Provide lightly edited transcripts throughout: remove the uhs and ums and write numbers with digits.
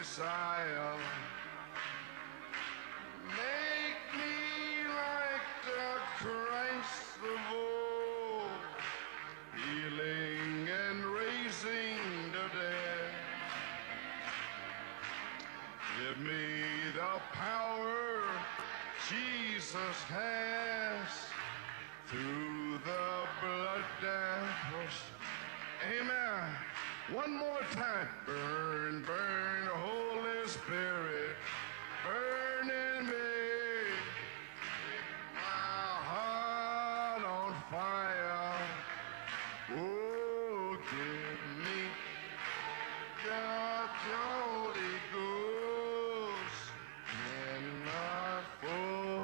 desire. Make me like the Christ of old, healing and raising the dead. Give me the power Jesus has through the blood that was. Amen. One more time. Burn, burn, Holy Spirit. Burn in me. My heart on fire. Oh, give me the Holy Ghost in my full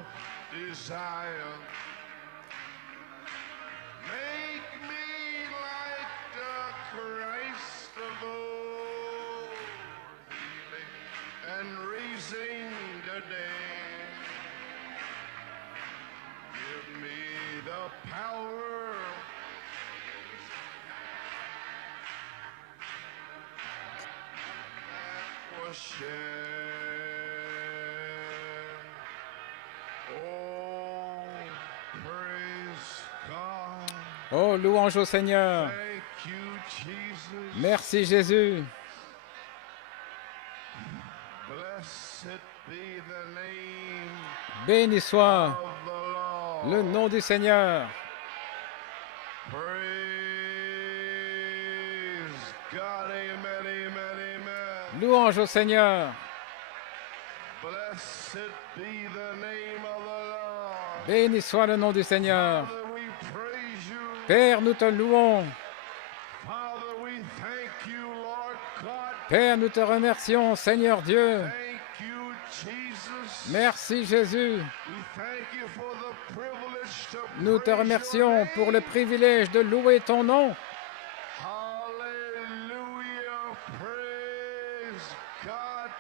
desire. Make me like the Christ of old, healing and raising the dead. Give me the power that was shed. Oh, praise God. Oh, louange au Seigneur. Thank you, Jesus. Merci Jésus. Blessed be the name Béni soit of the Lord. le nom du Seigneur. Praise God. Amen, amen, amen. Louange au Seigneur. Blessed be the name of the Lord. Béni soit le nom du Seigneur. Father, we praise you. Père, nous te louons. Father, we thank you, Lord God. Père, nous te remercions, Seigneur Dieu. Thank you, Jesus. Merci Jésus. We thank you for the privilege to Nous te praise your remercions name. pour le privilège de louer ton nom. Hallelujah. Praise God.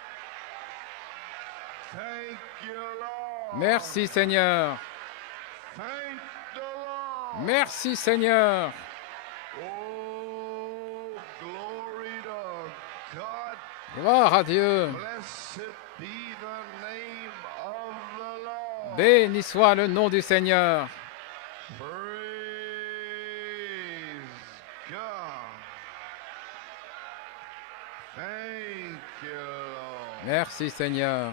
Thank you, Lord. Merci Seigneur. Thank the Lord. Merci Seigneur. Oh, glory to God. Gloire à Dieu. Blessed be the name of the Lord. Béni soit le nom du Seigneur. Praise God. Thank you, Lord. Merci Seigneur.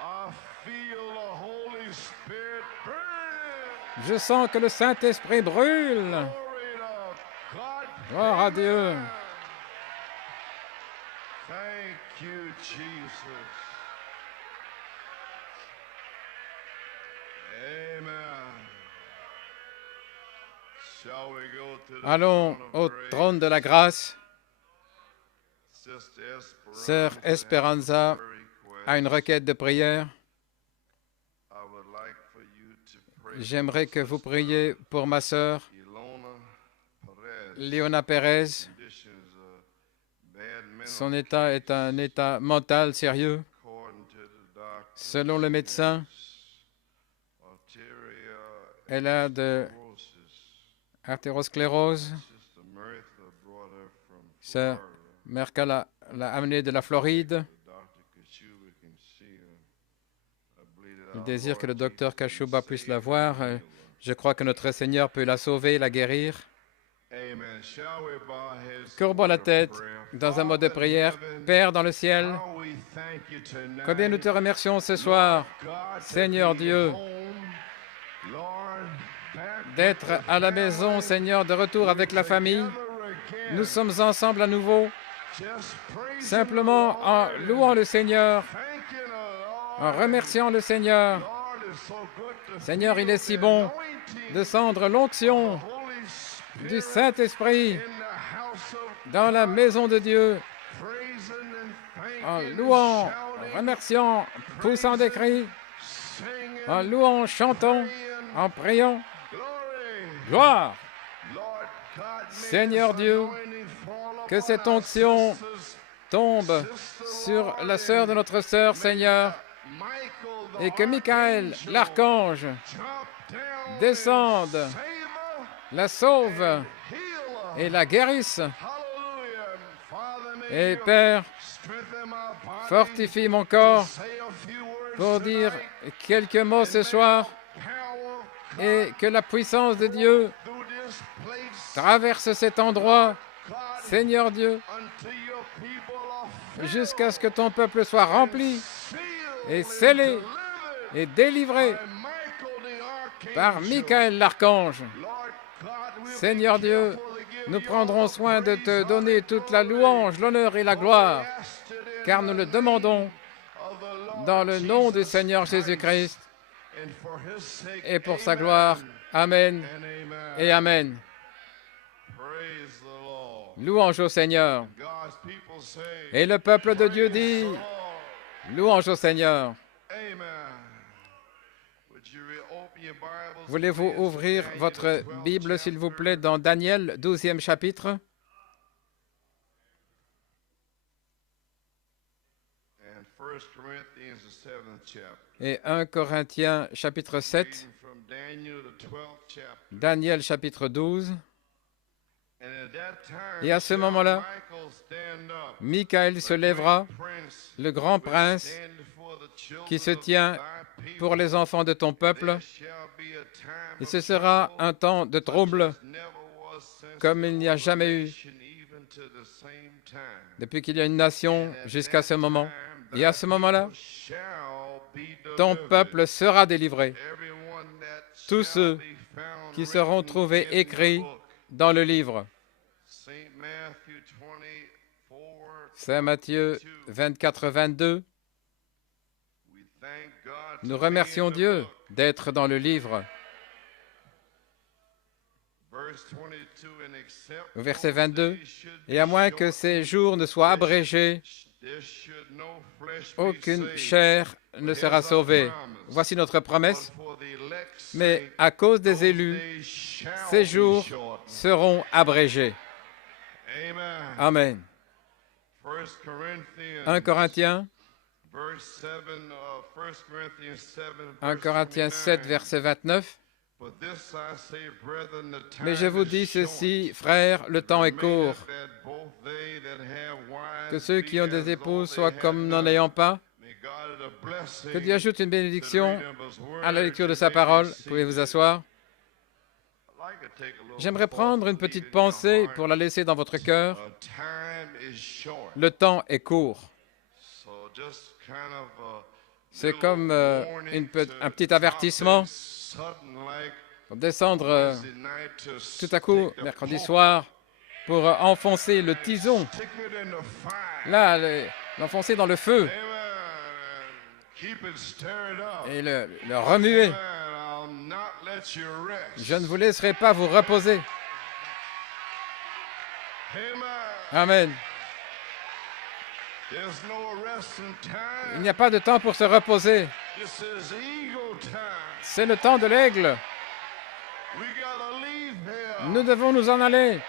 I feel the Holy Spirit burning. Je sens que le Saint-Esprit brûle. Glory to God. Gloire à Dieu. Thank you, Jesus. Amen. Shall we go to the Allons throne au of grace? trône de la grâce. Sister Sœur Esperanza has a request. a une requête de prière. I would like for you to pray for J'aimerais que vous priez pour ma sœur Ilona Perez. Leona Pérez. Condition is a bad mental Son état est un état mental sérieux. according to the doctor. Selon le médecin, elle a de l'artérosclérose. Sister Martha brought her from Sœur Florida. Merkel l'a amenée de la Floride. Dr. Kashuba can see her. I believe that Il our désire que le Lord docteur Jesus can Kashuba puisse save la her voir. and heal her. Je crois que notre Seigneur peut la sauver et la guérir. Amen. Shall we bow our heads in Courbons la word of tête prayer? dans un mot de Father in prière. heaven, Père dans le ciel, how we thank you tonight. combien nous te remercions ce soir, God, to Seigneur be Dieu, home, Lord, back d'être with the à la maison, family, Seigneur, de retour avec la famille. together again. Nous sommes ensemble à nouveau, Just praising simplement the en Lord louant and le Seigneur, thanking the Lord. en remerciant le Seigneur. Lord, it's so good to Seigneur, il feel est si the bon anointing de cendre l'onction of the Holy Spirit du Saint-Esprit in the house of dans la maison de Dieu, praising and en thanking, louant, shouting, remerciant, poussant des cris, singing, en louant, chantant, praying. en priant. Glory. Gloire! Lord God, may Seigneur this Dieu, anointing fall que upon cette our onction sisters, tombe sister sur Lord, la sœur de and notre sœur, Seigneur, Michael, the et que Michael, archangel, l'archange, jump down descende, and save her la sauve and heal her. et la guérisse. Hallelujah. Father, in Et Père, fortifie mon corps pour dire quelques mots ce soir et que la puissance de Dieu traverse cet endroit, Seigneur Dieu, jusqu'à ce que ton peuple soit rempli et scellé et délivré par Michael l'archange. Seigneur Dieu, nous prendrons soin de te donner toute la louange, l'honneur et la gloire, car nous le demandons dans le nom du Seigneur Jésus-Christ et pour sa gloire. Amen et Amen. Louange au Seigneur. Et le peuple de Dieu dit, louange au Seigneur. Voulez-vous ouvrir votre Bible, s'il vous plaît, dans Daniel, 12e chapitre? Et 1 Corinthiens, chapitre 7. Daniel, chapitre 12. Et à ce moment-là, Michael se lèvera, le grand prince qui se tient pour les enfants de ton peuple, et ce sera un temps de trouble comme il n'y a jamais eu depuis qu'il y a une nation jusqu'à ce moment. Et à ce moment-là, ton peuple sera délivré. Tous ceux qui seront trouvés écrits dans le livre. Saint Matthieu 24, 22. Nous remercions Dieu d'être dans le livre. Au verset 22, et à moins que ces jours ne soient abrégés, aucune chair ne sera sauvée. Voici notre promesse. Mais à cause des élus, ces jours seront abrégés. Amen. 1 Corinthiens 7, verset 29. Mais je vous dis ceci, frères, le temps est court. Que ceux qui ont des épouses soient comme n'en ayant pas. Que Dieu ajoute une bénédiction à la lecture de sa parole. Pouvez vous asseoir. J'aimerais prendre une petite pensée pour la laisser dans votre cœur. Le temps est court. C'est comme un petit avertissement pour descendre tout à coup, mercredi soir, pour enfoncer le tison. Là, l'enfoncer dans le feu et le remuer. Je ne vous laisserai pas vous reposer. Amen. Il n'y a pas de temps pour se reposer. C'est le temps de l'aigle. Nous devons nous en aller.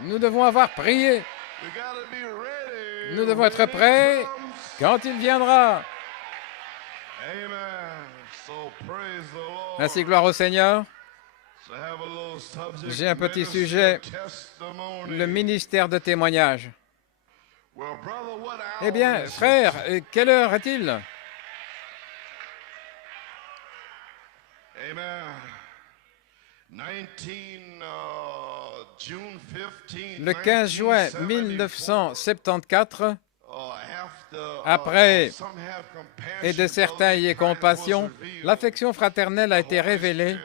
Nous devons avoir prié. Nous devons être prêts quand il viendra. Ainsi, gloire au Seigneur. J'ai un petit sujet, le ministère de témoignage. Eh bien, frère, quelle heure est-il? Le 15 juin 1974, après, et de certains y aient compassion, l'affection fraternelle a été révélée.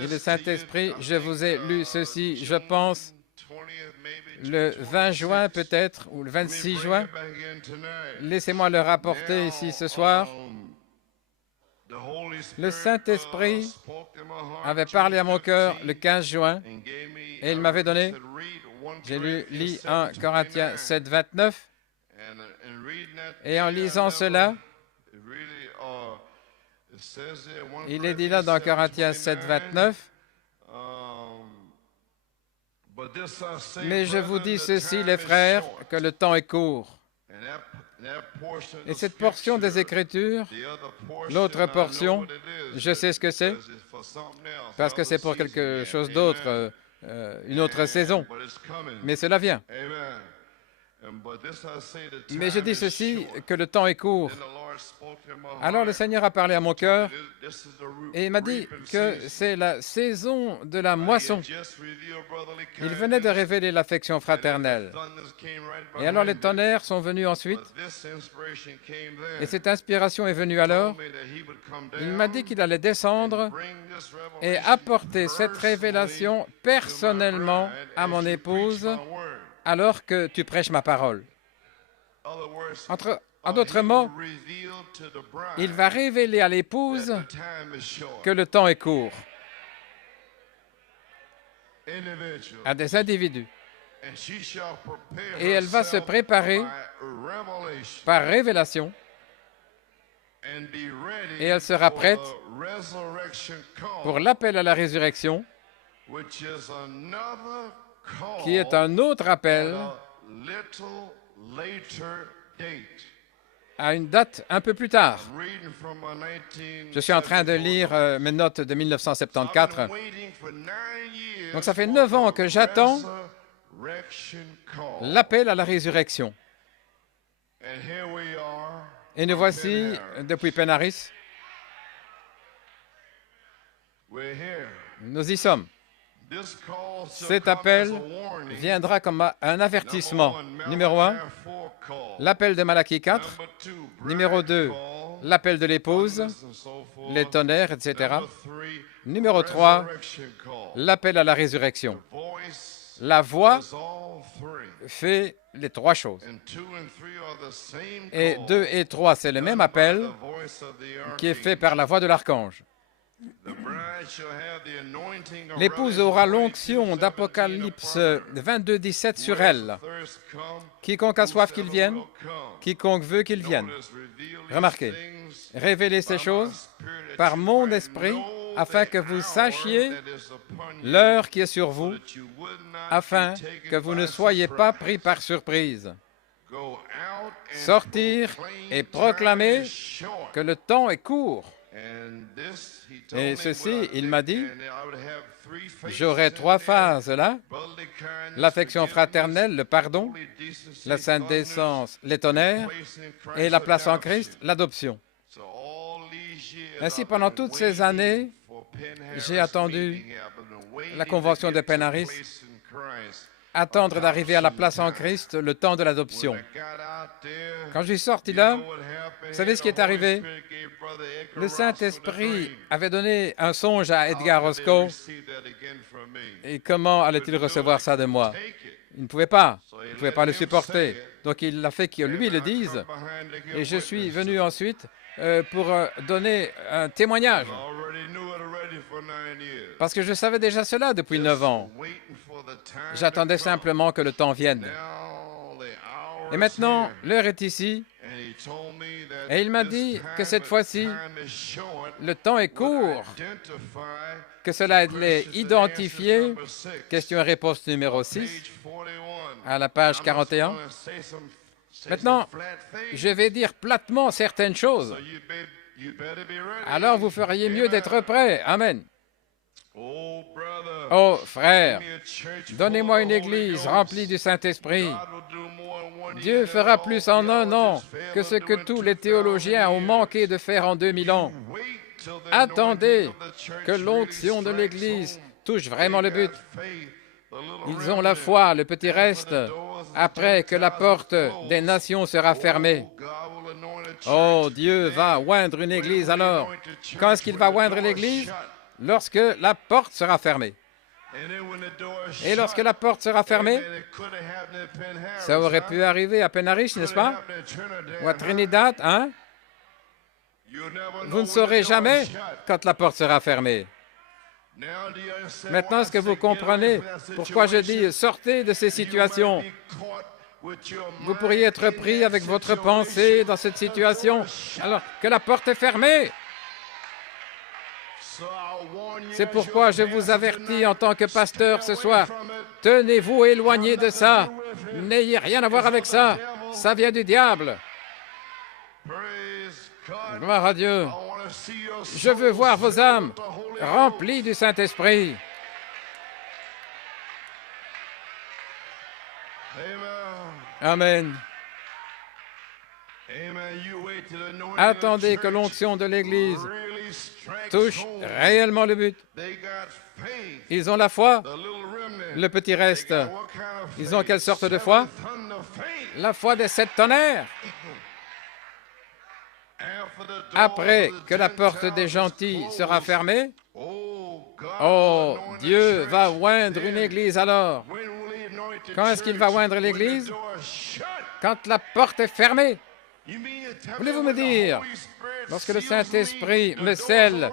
Et le Saint-Esprit, je vous ai lu ceci, je pense, le 20 juin peut-être, ou le 26 juin. Laissez-moi le rapporter ici ce soir. Le Saint-Esprit avait parlé à mon cœur le 15 juin et il m'avait donné, j'ai lu 1 Corinthiens 7, 29, et en lisant cela, il est dit là dans Corinthiens 7, 29, mais je vous dis ceci, les frères, que le temps est court. Et cette portion des Écritures, l'autre portion, je sais ce que c'est, parce que c'est pour quelque chose d'autre. une autre saison, mais cela vient. Mais je dis ceci, que le temps est court. Alors le Seigneur a parlé à mon cœur et il m'a dit que c'est la saison de la moisson. Il venait de révéler l'affection fraternelle. Et alors les tonnerres sont venus ensuite. Et cette inspiration est venue alors. Il m'a dit qu'il allait descendre et apporter cette révélation personnellement à mon épouse alors que tu prêches ma parole. En d'autres mots, il va révéler à l'épouse que le temps est court, à des individus. Et elle va se préparer par révélation et elle sera prête pour l'appel à la résurrection, qui est un autre appel à une date un peu plus tard. Je suis en train de lire mes notes de 1974. Donc ça fait 9 ans que j'attends l'appel à la résurrection. Et nous voici depuis Penaris. Nous y sommes. Cet appel viendra comme un avertissement. Numéro 1, l'appel de Malachie 4. Numéro 2, l'appel de l'épouse, les tonnerres, etc. Numéro 3, l'appel à la résurrection. La voix fait les 3 choses. Et 2 et 3, c'est le même appel qui est fait par la voix de l'archange. L'épouse aura l'onction d'Apocalypse 22, 17 sur elle. Quiconque a soif qu'il vienne, quiconque veut qu'il vienne. Remarquez, révélez ces choses par mon esprit, afin que vous sachiez l'heure qui est sur vous, afin que vous ne soyez pas pris par surprise. Sortir et proclamer que le temps est court. Et ceci, il m'a dit, j'aurai 3 phases là, l'affection fraternelle, le pardon, la sainte décence, les tonnerres, et la place en Christ, l'adoption. Ainsi, pendant toutes ces années, j'ai attendu la convention de Penaris, attendre d'arriver à la place en Christ, le temps de l'adoption. Quand je suis sorti là, vous savez ce qui est arrivé? Le Saint-Esprit avait donné un songe à Edgar Roscoe. Et comment allait-il recevoir ça de moi? Il ne pouvait pas. Il ne pouvait pas le supporter. Donc il a fait que lui le dise. Et je suis venu ensuite pour donner un témoignage. Parce que je savais déjà cela depuis 9 ans. J'attendais simplement que le temps vienne. Et maintenant, l'heure est ici. Et il m'a dit que cette fois-ci, le temps est court, que cela l'est identifié. Question et réponse numéro 6, à la page 41. Maintenant, je vais dire platement certaines choses. Alors vous feriez mieux d'être prêts. Amen. Oh, frère, donnez-moi une église remplie du Saint-Esprit. Dieu fera plus en 1 an que ce que tous les théologiens ont manqué de faire en 2000 ans. Attendez que l'onction de l'Église touche vraiment le but. Ils ont la foi, le petit reste, après que la porte des nations sera fermée. Oh, Dieu va oindre une Église alors. Quand est-ce qu'il va oindre l'Église? Lorsque la porte sera fermée. Et lorsque la porte sera fermée, ça aurait pu arriver à Penaris, n'est-ce pas? Ou à Trinidad, hein? Vous ne saurez jamais quand la porte sera fermée. Maintenant, est-ce que vous comprenez pourquoi je dis sortez de ces situations? Vous pourriez être pris avec votre pensée dans cette situation alors que la porte est fermée. C'est pourquoi je vous avertis en tant que pasteur ce soir, tenez-vous éloignés de ça. N'ayez rien à voir avec ça. Ça vient du diable. Gloire à Dieu. Je veux voir vos âmes remplies du Saint-Esprit. Amen. Attendez que l'onction de l'Église touche réellement le but. Ils ont la foi, le petit reste. Ils ont quelle sorte de foi? La foi des 7 tonnerres. Après que la porte des gentils sera fermée, oh, Dieu va oindre une église alors. Quand est-ce qu'il va oindre l'église? Quand la porte est fermée. Voulez-vous me dire, lorsque le Saint-Esprit me scelle,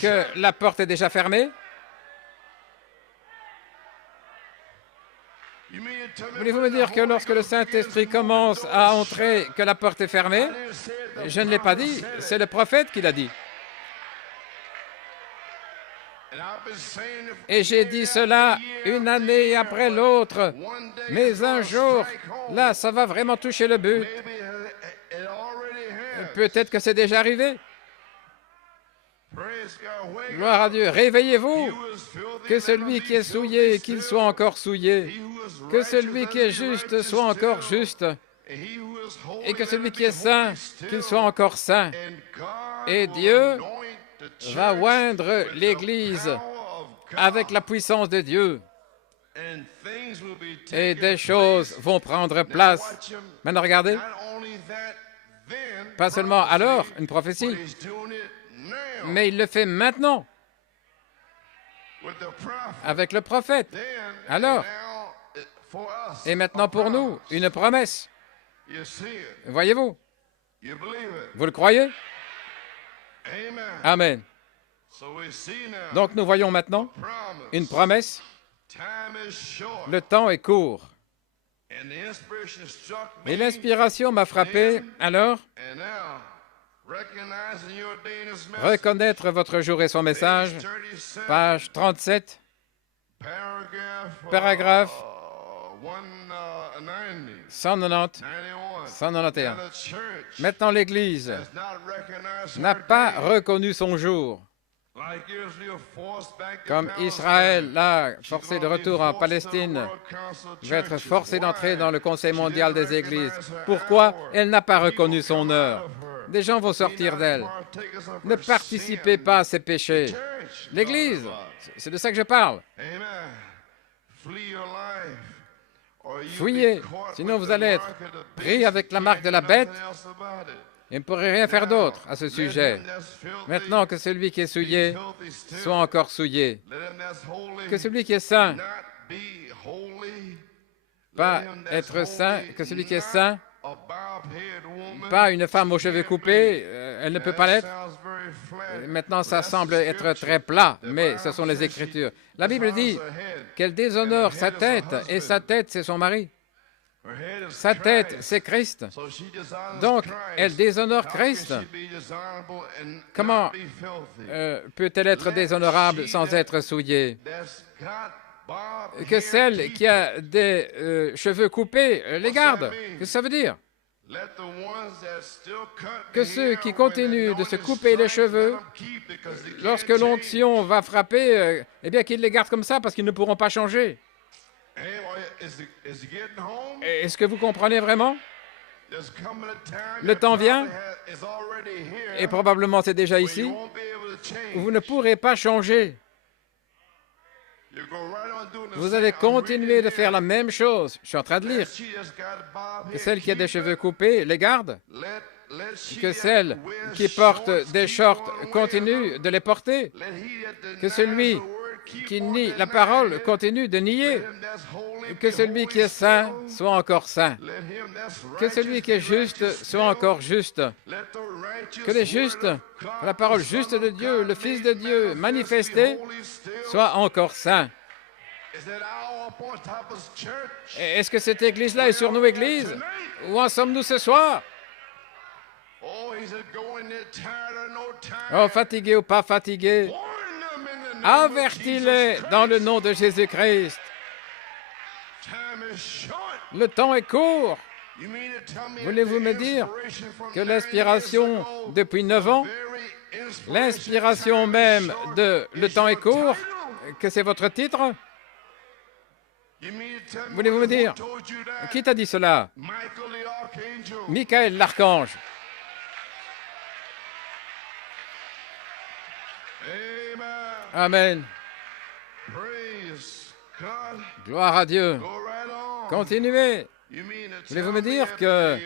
que la porte est déjà fermée? Voulez-vous me dire que lorsque le Saint-Esprit commence à entrer, que la porte est fermée? Je ne l'ai pas dit, c'est le prophète qui l'a dit. Et j'ai dit cela une année après l'autre, mais un jour, là, ça va vraiment toucher le but. Peut-être que c'est déjà arrivé. Gloire à Dieu. Réveillez-vous. Que celui qui est souillé, qu'il soit encore souillé. Que celui qui est juste soit encore juste. Et que celui qui est saint, qu'il soit encore saint. Et Dieu va oindre l'Église avec la puissance de Dieu. Et des choses vont prendre place. Maintenant, regardez. Pas seulement alors, une prophétie, mais il le fait maintenant, avec le prophète. Alors, et maintenant pour nous, une promesse. Voyez-vous? Vous le croyez? Amen. Donc nous voyons maintenant une promesse. Le temps est court. Et l'inspiration m'a frappé alors. Reconnaître votre jour et son message, page 37, paragraphe 190, 191. Maintenant, l'Église n'a pas reconnu son jour. Comme Israël l'a forcé de retour en Palestine, va être forcé d'entrer dans le Conseil mondial des Églises. Pourquoi? Elle n'a pas reconnu son heure. Des gens vont sortir d'elle. Ne participez pas à ces péchés. L'Église, c'est de ça que je parle. Fuyez, sinon vous allez être pris avec la marque de la bête et ne pourrez rien faire d'autre à ce sujet. Maintenant que celui qui est souillé soit encore souillé. Que celui qui est saint, pas être saint, que celui qui est saint, pas une femme aux cheveux coupés, elle ne peut pas l'être. Maintenant, ça semble être très plat, mais ce sont les Écritures. La Bible dit qu'elle déshonore sa tête, et sa tête, c'est son mari. Sa tête, c'est Christ. Donc, elle déshonore Christ. Comment peut-elle être déshonorable sans être souillée? Que celle qui a des cheveux coupés les garde. Qu'est-ce que ça veut dire? Que ceux qui continuent de se couper les cheveux, lorsque l'onction va frapper, eh bien qu'ils les gardent comme ça parce qu'ils ne pourront pas changer. Est-ce que vous comprenez vraiment? Le temps vient, et probablement c'est déjà ici, où vous ne pourrez pas changer. Vous allez continuer de faire la même chose. Je suis en train de lire. Que celle qui a des cheveux coupés les garde. Que celle qui porte des shorts continue de les porter. Que celui qui nie la parole continue de nier. Que celui qui est saint soit encore saint. Que celui qui est juste soit encore juste. Que les justes, la parole juste de Dieu, le Fils de Dieu manifesté, soit encore saint. Est-ce que cette Église-là est sur nous, Église? Où en sommes-nous ce soir? Oh, fatigué ou pas fatigué, avertis-les dans le nom de Jésus-Christ. Le temps est court. Voulez-vous me dire que l'inspiration depuis 9 ans, l'inspiration même de « Le temps est court », que c'est votre titre? Voulez-vous me dire, qui t'a dit cela? Michael l'archange. Amen. Gloire à Dieu. Continuez. Voulez-vous me dire que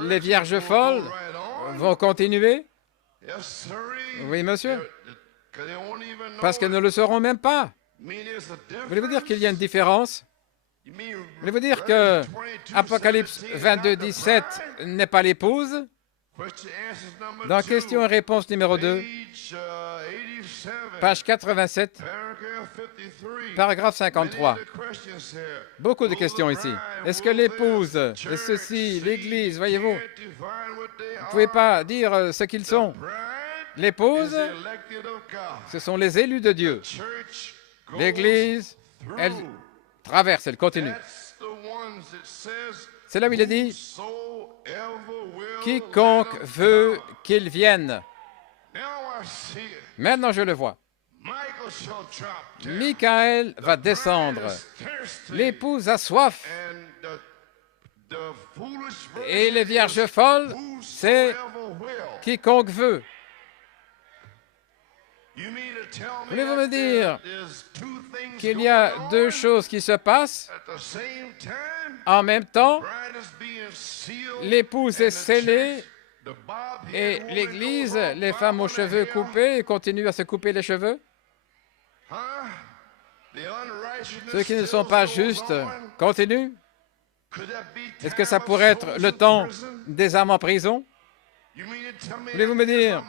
les vierges folles vont continuer? Oui, monsieur. Parce qu'elles ne le sauront même pas. Voulez-vous dire qu'il y a une différence? Voulez-vous dire que Apocalypse 22, 17 n'est pas l'épouse? Dans question et réponse numéro 2, page 87, paragraphe 53. Beaucoup de questions ici. Est-ce que l'épouse, et ceci, l'Église, voyez-vous, vous ne pouvez pas dire ce qu'ils sont. L'épouse, ce sont les élus de Dieu. L'Église, elle traverse, elle continue. C'est là où il est dit, quiconque veut qu'il vienne. Maintenant, je le vois. Michael va descendre. L'épouse a soif. Et les vierges folles, c'est quiconque veut. Voulez-vous me dire qu'il y a deux choses qui se passent en même temps? L'épouse est scellée et l'Église, les femmes aux cheveux coupés, continuent à se couper les cheveux. Ceux qui ne sont pas justes continuent. Est-ce que ça pourrait être le temps des âmes en prison? Voulez-vous me dire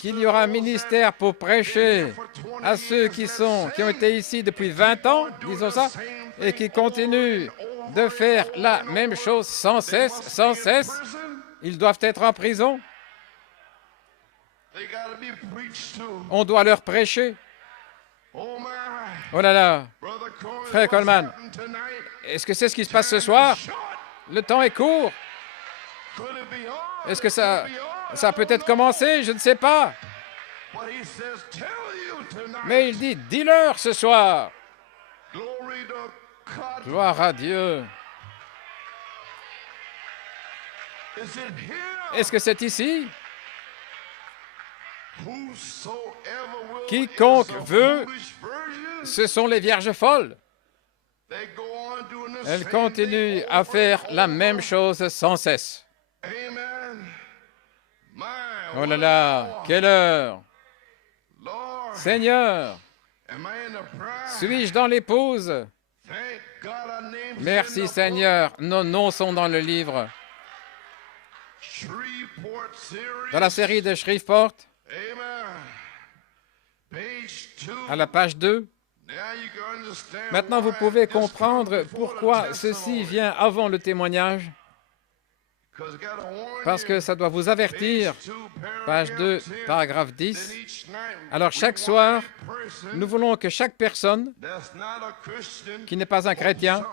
qu'il y aura un ministère pour prêcher à ceux qui ont été ici depuis 20 ans, disons ça, et qui continuent de faire la même chose sans cesse, sans cesse? Ils doivent être en prison. On doit leur prêcher. Oh là là, frère Coleman, est-ce que c'est ce qui se passe ce soir? Le temps est court. Est-ce que ça a peut-être commencé? Je ne sais pas. Mais il dit, dis-leur ce soir. Gloire à Dieu. Est-ce que c'est ici? Quiconque veut, ce sont les vierges folles. Elles continuent à faire la même chose sans cesse. Oh là là, quelle heure! Seigneur, suis-je dans l'épouse? Merci Seigneur, nos noms sont dans le livre. Dans la série de Shreveport, à la page 2, maintenant vous pouvez comprendre pourquoi ceci vient avant le témoignage. Parce que ça doit vous avertir, page 2, paragraphe 10. Alors chaque soir, nous voulons que chaque personne qui n'est pas un chrétien,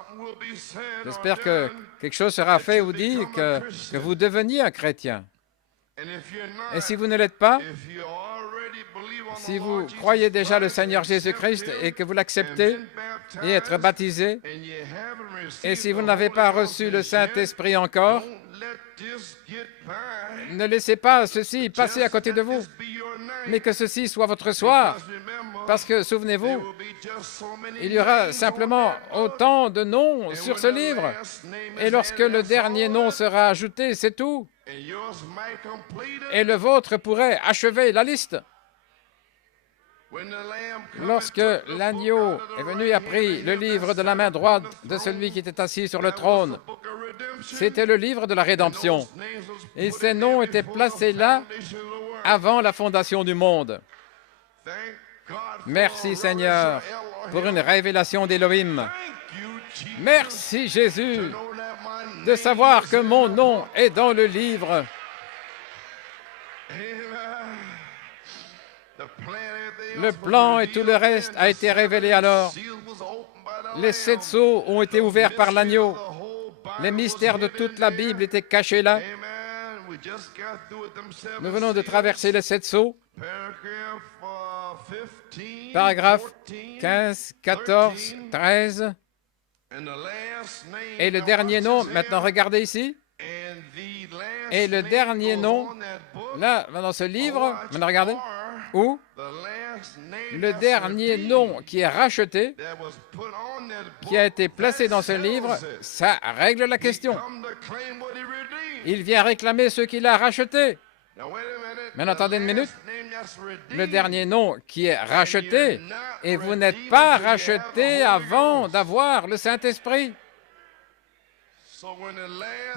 j'espère que quelque chose sera fait ou dit, que vous deveniez un chrétien. Et si vous ne l'êtes pas, si vous croyez déjà le Seigneur Jésus-Christ et que vous l'acceptez et être baptisé, et si vous n'avez pas reçu le Saint-Esprit encore, ne laissez pas ceci passer à côté de vous, mais que ceci soit votre soir. Parce que, souvenez-vous, il y aura simplement autant de noms sur ce livre. Et lorsque le dernier nom sera ajouté, c'est tout. Et le vôtre pourrait achever la liste. Lorsque l'agneau est venu et a pris le livre de la main droite de celui qui était assis sur le trône, c'était le livre de la rédemption. Et ces noms étaient placés là avant la fondation du monde. Merci Seigneur pour une révélation d'Élohim. Merci Jésus de savoir que mon nom est dans le livre. Le plan et tout le reste a été révélé alors. Les 7 sceaux ont été ouverts par l'agneau. Les mystères de toute la Bible étaient cachés là. Nous venons de traverser les 7 sceaux. Paragraphe 15, 14, 13. Et le dernier nom, maintenant regardez ici. Et le dernier nom, là, dans ce livre, maintenant regardez, où le dernier nom qui est racheté, qui a été placé dans ce livre, ça règle la question. Il vient réclamer ce qu'il a racheté. Mais attendez une minute. Le dernier nom qui est racheté, et vous n'êtes pas racheté avant d'avoir le Saint-Esprit.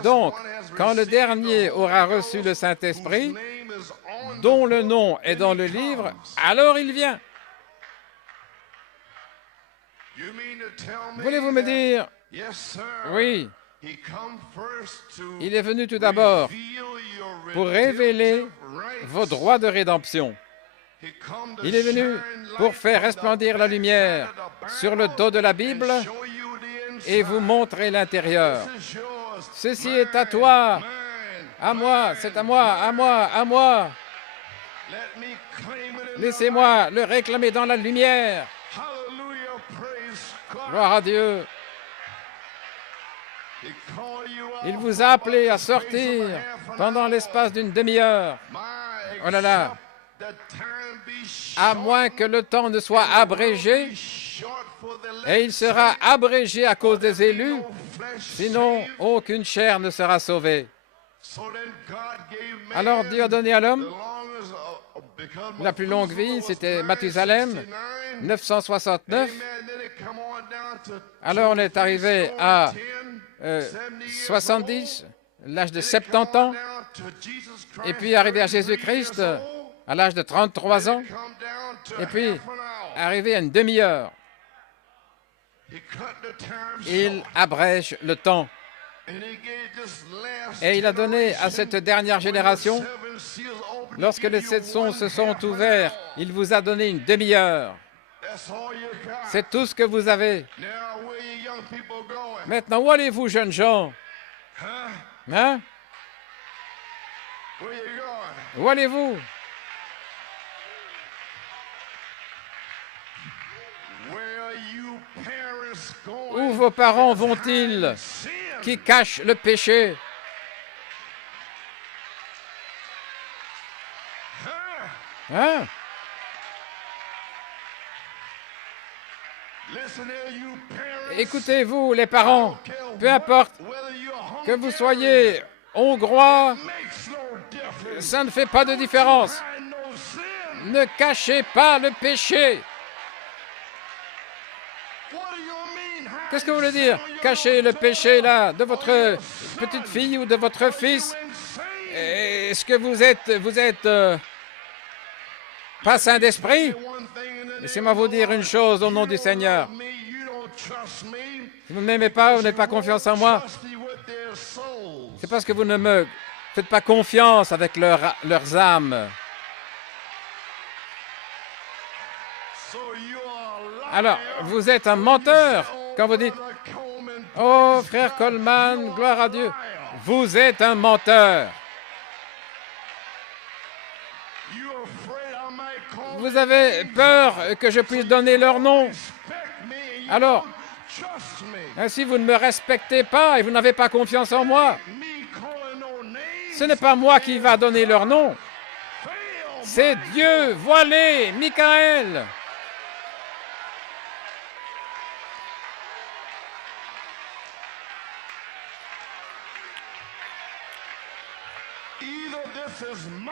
Donc, quand le dernier aura reçu le Saint-Esprit, dont le nom est dans le livre, alors il vient. Voulez-vous me dire? Oui. Il est venu tout d'abord pour révéler vos droits de rédemption. Il est venu pour faire resplendir la lumière sur le dos de la Bible et vous montrer l'intérieur. Ceci est à toi, à moi, c'est à moi, à moi, à moi. Laissez-moi le réclamer dans la lumière. Gloire à Dieu. Il vous a appelé à sortir pendant l'espace d'une demi-heure. Oh là là. À moins que le temps ne soit abrégé, et il sera abrégé à cause des élus, sinon aucune chair ne sera sauvée. Alors Dieu a donné à l'homme la plus longue vie, c'était Mathusalem, 969. Alors on est arrivé à 70, l'âge de 70 ans, et puis arrivé à Jésus-Christ à l'âge de 33 ans, et puis arrivé à une demi-heure. Il abrège le temps. Et il a donné à cette dernière génération, lorsque les 7 sceaux se sont ouverts, il vous a donné une demi-heure. C'est tout ce que vous avez. Maintenant, où allez-vous, jeunes gens? Hein? Où allez-vous? Où vos parents vont-ils qui cachent le péché? Hein? Écoutez-vous, les parents, peu importe que vous soyez hongrois, ça ne fait pas de différence. Ne cachez pas le péché. Qu'est-ce que vous voulez dire? Cachez le péché là de votre petite fille ou de votre fils. Est-ce que vous êtes pas saint d'esprit? Laissez-moi vous dire une chose au nom du Seigneur. Si vous ne m'aimez pas, vous n'avez pas confiance en moi, c'est parce que vous ne me faites pas confiance avec leurs âmes. Alors, vous êtes un menteur quand vous dites « Oh, frère Coleman, gloire à Dieu », vous êtes un menteur. Vous avez peur que je puisse donner leur nom. Alors, ainsi vous ne me respectez pas et vous n'avez pas confiance en moi. Ce n'est pas moi qui va donner leur nom. C'est Dieu voilé, Michael.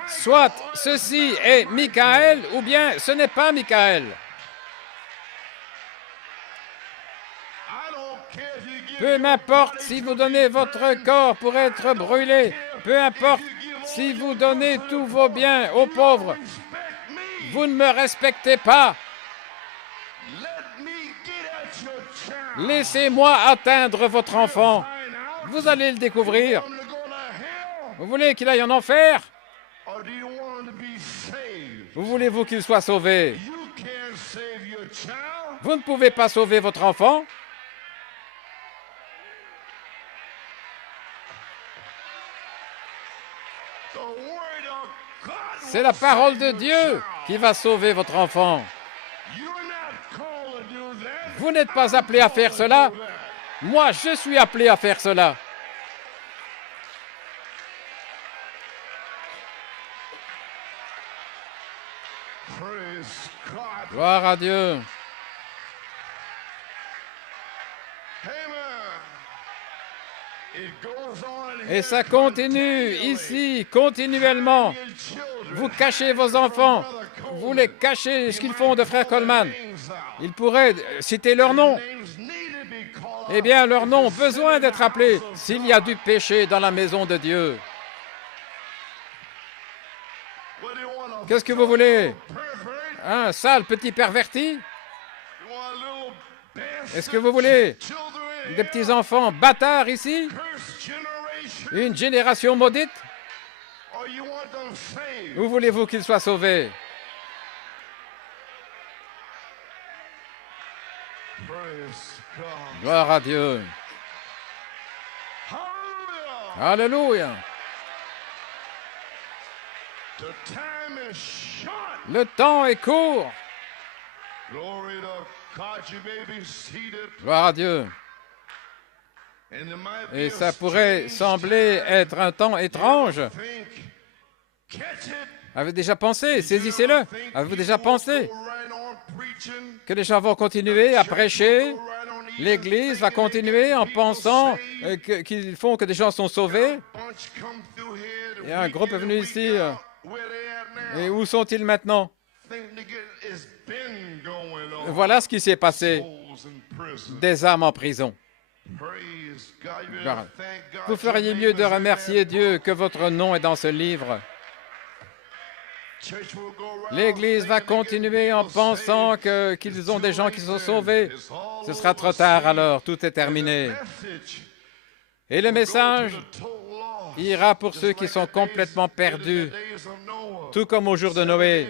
Soit ceci est Michael ou bien ce n'est pas Michael. Peu m'importe si vous donnez votre corps pour être brûlé, peu importe si vous donnez tous vos biens aux pauvres, vous ne me respectez pas. Laissez-moi atteindre votre enfant. Vous allez le découvrir. Vous voulez qu'il aille en enfer? Ou voulez-vous qu'il soit sauvé? Vous ne pouvez pas sauver votre enfant. C'est la parole de Dieu qui va sauver votre enfant. Vous n'êtes pas appelé à faire cela. Moi, je suis appelé à faire cela. Gloire à Dieu. Et ça continue ici, continuellement. Vous cachez vos enfants. Vous les cachez ce qu'ils font de frère Coleman. Ils pourraient citer leur nom. Eh bien, leur nom ont besoin d'être appelés s'il y a du péché dans la maison de Dieu. Qu'est-ce que vous voulez? Un sale petit perverti? Est-ce que vous voulez des petits-enfants bâtards ici? Une génération maudite? Ou voulez-vous qu'ils soient sauvés? Gloire à Dieu. Alléluia. Le temps est court. Gloire à Dieu. Et ça pourrait sembler être un temps étrange. Avez-vous déjà pensé? Saisissez-le. Avez-vous déjà pensé que les gens vont continuer à prêcher? L'Église va continuer en pensant qu'ils font que des gens sont sauvés? Et un groupe est venu ici. Et où sont-ils maintenant? Voilà ce qui s'est passé. Des âmes en prison. Vous feriez mieux de remercier Dieu que votre nom est dans ce livre. L'Église va continuer en pensant qu'ils ont des gens qui sont sauvés. Ce sera trop tard alors, tout est terminé. Et le message ira pour ceux qui sont complètement perdus, tout comme au jour de Noé.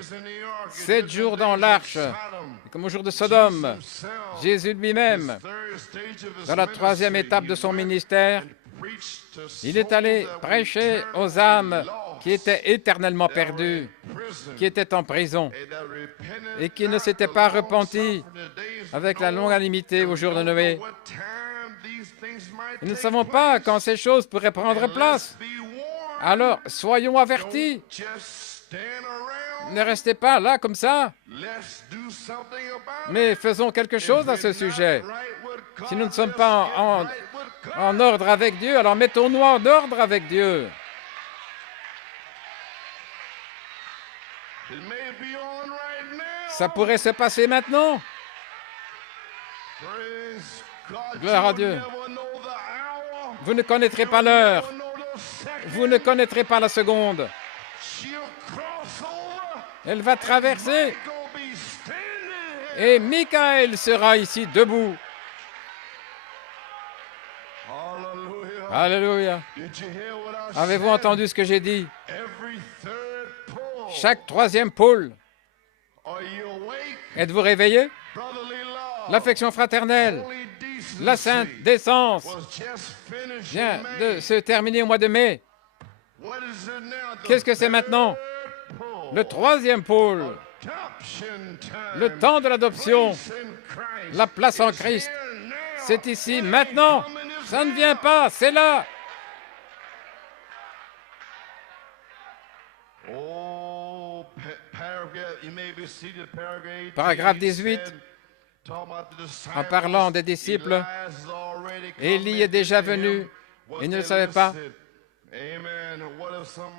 7 jours dans l'arche, comme au jour de Sodome. Jésus lui-même, dans la 3e étape de son ministère, il est allé prêcher aux âmes qui étaient éternellement perdues, qui étaient en prison et qui ne s'étaient pas repentis avec la longanimité au jour de Noé. Nous ne savons pas quand ces choses pourraient prendre place. Alors, soyons avertis. Ne restez pas là comme ça, mais faisons quelque chose à ce sujet. Si nous ne sommes pas en ordre avec Dieu, alors mettons-nous en ordre avec Dieu. Ça pourrait se passer maintenant. Gloire à Dieu. Vous ne connaîtrez pas l'heure. Vous ne connaîtrez pas la seconde. Elle va traverser. Et Michael sera ici debout. Alléluia. Avez-vous entendu ce que j'ai dit? Chaque 3e pôle. Êtes-vous réveillé? L'affection fraternelle, la sainte décence vient de se terminer au mois de mai. Qu'est-ce que c'est maintenant? Le 3e pôle, le temps de l'adoption, la place en Christ. C'est ici, maintenant. Ça ne vient pas, c'est là. Paragraphe 18, en parlant des disciples, Élie est déjà venu, ils ne le savaient pas.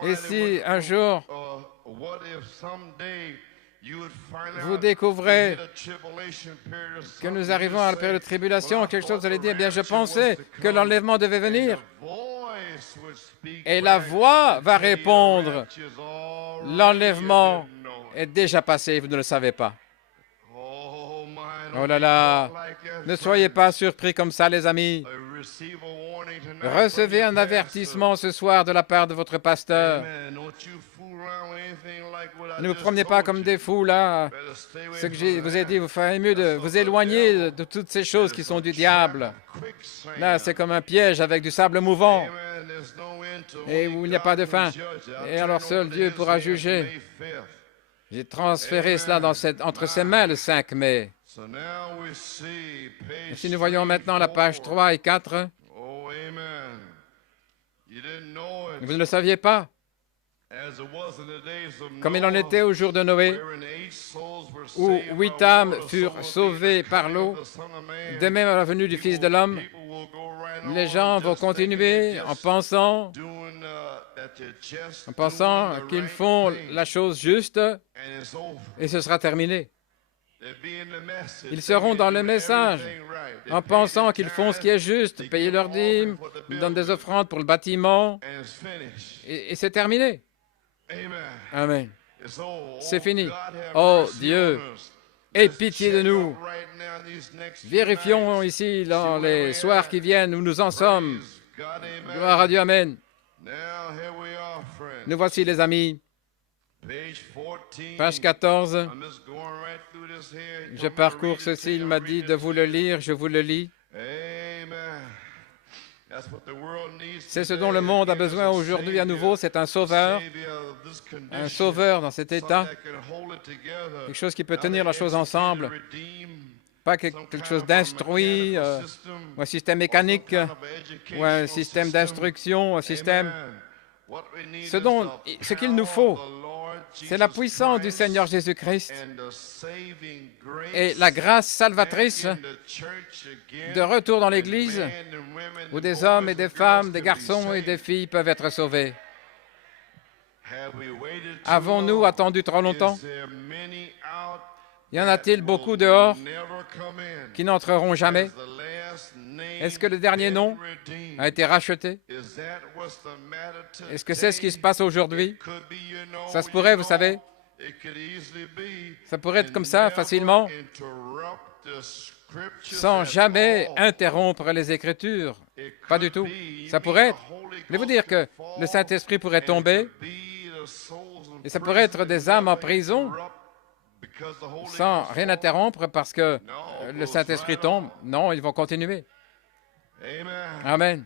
Et si un jour, vous découvrez que nous arrivons à la période de tribulation, quelque chose, vous allez dire, eh bien, je pensais que l'enlèvement devait venir. Et la voix va répondre, l'enlèvement est déjà passé, vous ne le savez pas. Oh là là, ne soyez pas surpris comme ça, les amis. Recevez un avertissement ce soir de la part de votre pasteur. Ne vous promenez pas comme des fous, là. Ce que je vous ai dit, vous ferez mieux de vous éloigner de toutes ces choses qui sont du diable. Là, c'est comme un piège avec du sable mouvant. et où il n'y a pas de fin. Et alors seul Dieu pourra juger. J'ai transféré cela entre ses mains le 5 mai. Et si nous voyons maintenant la page 3 et 4, vous ne le saviez pas, comme il en était au jour de Noé, où 8 âmes furent sauvées par l'eau, de même à la venue du Fils de l'homme, les gens vont continuer en pensant qu'ils font la chose juste et ce sera terminé. Ils seront dans le message en pensant qu'ils font ce qui est juste, payer leurs dîmes, ils donnent des offrandes pour le bâtiment et c'est terminé. Amen. C'est fini. Oh Dieu, aie pitié de nous. Vérifions ici dans les soirs qui viennent où nous en sommes. Gloire à Dieu, Amen. Nous voici les amis. Page 14. Je parcours ceci, il m'a dit de vous le lire, je vous le lis. C'est ce dont le monde a besoin aujourd'hui à nouveau, c'est un sauveur dans cet état, quelque chose qui peut tenir la chose ensemble, pas quelque chose d'instruit, ou un système mécanique, ou un système d'instruction, un système. Ce qu'il nous faut, c'est la puissance du Seigneur Jésus-Christ et la grâce salvatrice de retour dans l'Église où des hommes et des femmes, des garçons et des filles peuvent être sauvés. Avons-nous attendu trop longtemps? Y en a-t-il beaucoup dehors qui n'entreront jamais? Est-ce que le dernier nom a été racheté? Est-ce que c'est ce qui se passe aujourd'hui? Ça se pourrait, vous savez. Ça pourrait être comme ça, facilement, sans jamais interrompre les Écritures. Pas du tout. Ça pourrait être. Voulez-vous dire que le Saint-Esprit pourrait tomber et ça pourrait être des âmes en prison sans rien interrompre parce que le Saint-Esprit tombe? Non, ils vont continuer. Amen.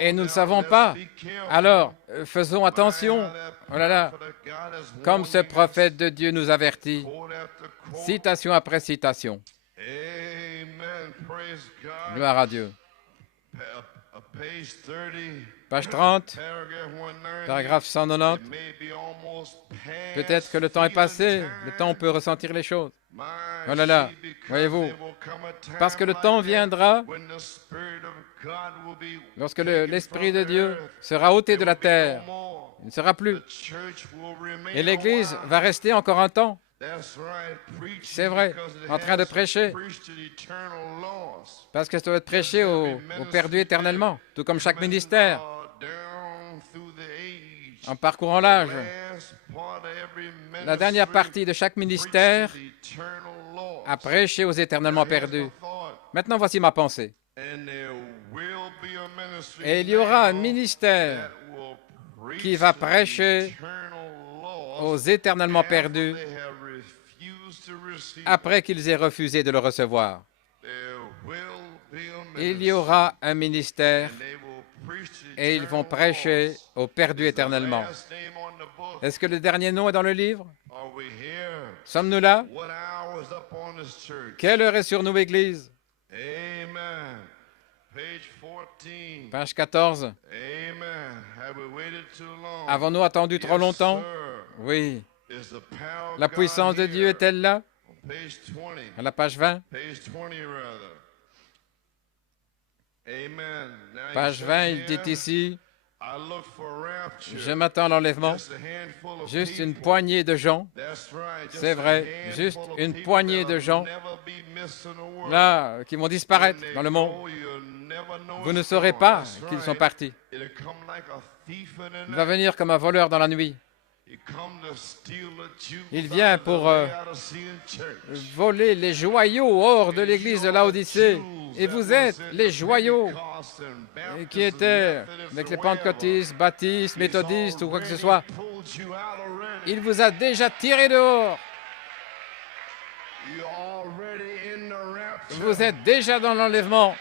Et nous ne savons pas. Alors, faisons attention. Oh là là. Comme ce prophète de Dieu nous avertit. Citation après citation. Gloire à Dieu. Page 30, paragraphe 190. Peut-être que le temps est passé, le temps on peut ressentir les choses. Oh là là, voyez-vous, parce que le temps viendra lorsque l'Esprit de Dieu sera ôté de la terre. Il ne sera plus. Et l'Église va rester encore un temps. C'est vrai, en train de prêcher. Parce que ça doit être prêché aux perdus éternellement, tout comme chaque ministère. En parcourant l'âge, la dernière partie de chaque ministère a prêché aux éternellement perdus. Maintenant, voici ma pensée. Et il y aura un ministère qui va prêcher aux éternellement perdus après qu'ils aient refusé de le recevoir. Il y aura un ministère et ils vont prêcher aux perdus éternellement. Est-ce que le dernier nom est dans le livre? Sommes-nous là? Quelle heure est sur nous, Église? Page 14. Avons-nous attendu trop longtemps? Oui. La puissance de Dieu est-elle là? À la page 20. Page 20, il dit ici, je m'attends à l'enlèvement. Juste une poignée de gens. C'est vrai, juste une poignée de gens là qui vont disparaître dans le monde. Vous ne saurez pas qu'ils sont partis. Il va venir comme un voleur dans la nuit. Il vient pour voler les joyaux hors de l'église de Laodicée. Et vous êtes les joyaux qui étaient avec les pentecôtistes, baptistes, méthodistes ou quoi que ce soit. Il vous a déjà tiré dehors. Vous êtes déjà dans l'enlèvement.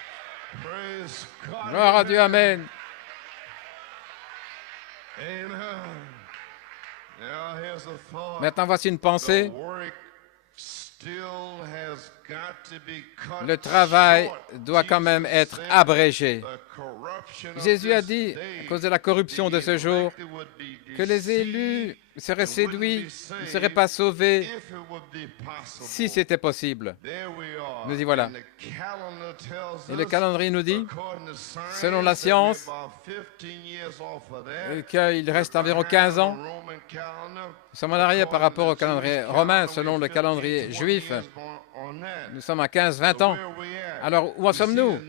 Gloire à Dieu, Amen. Maintenant, voici une pensée. Le travail doit quand même être abrégé. Jésus a dit, à cause de la corruption de ce jour, que les élus seraient séduits, ne seraient pas sauvés, si c'était possible. Nous y voilà. Et le calendrier nous dit, selon la science, qu'il reste environ 15 ans. Nous sommes en arrière par rapport au calendrier romain, selon le calendrier juif. Nous sommes à 15-20 ans. Alors, où en sommes-nous?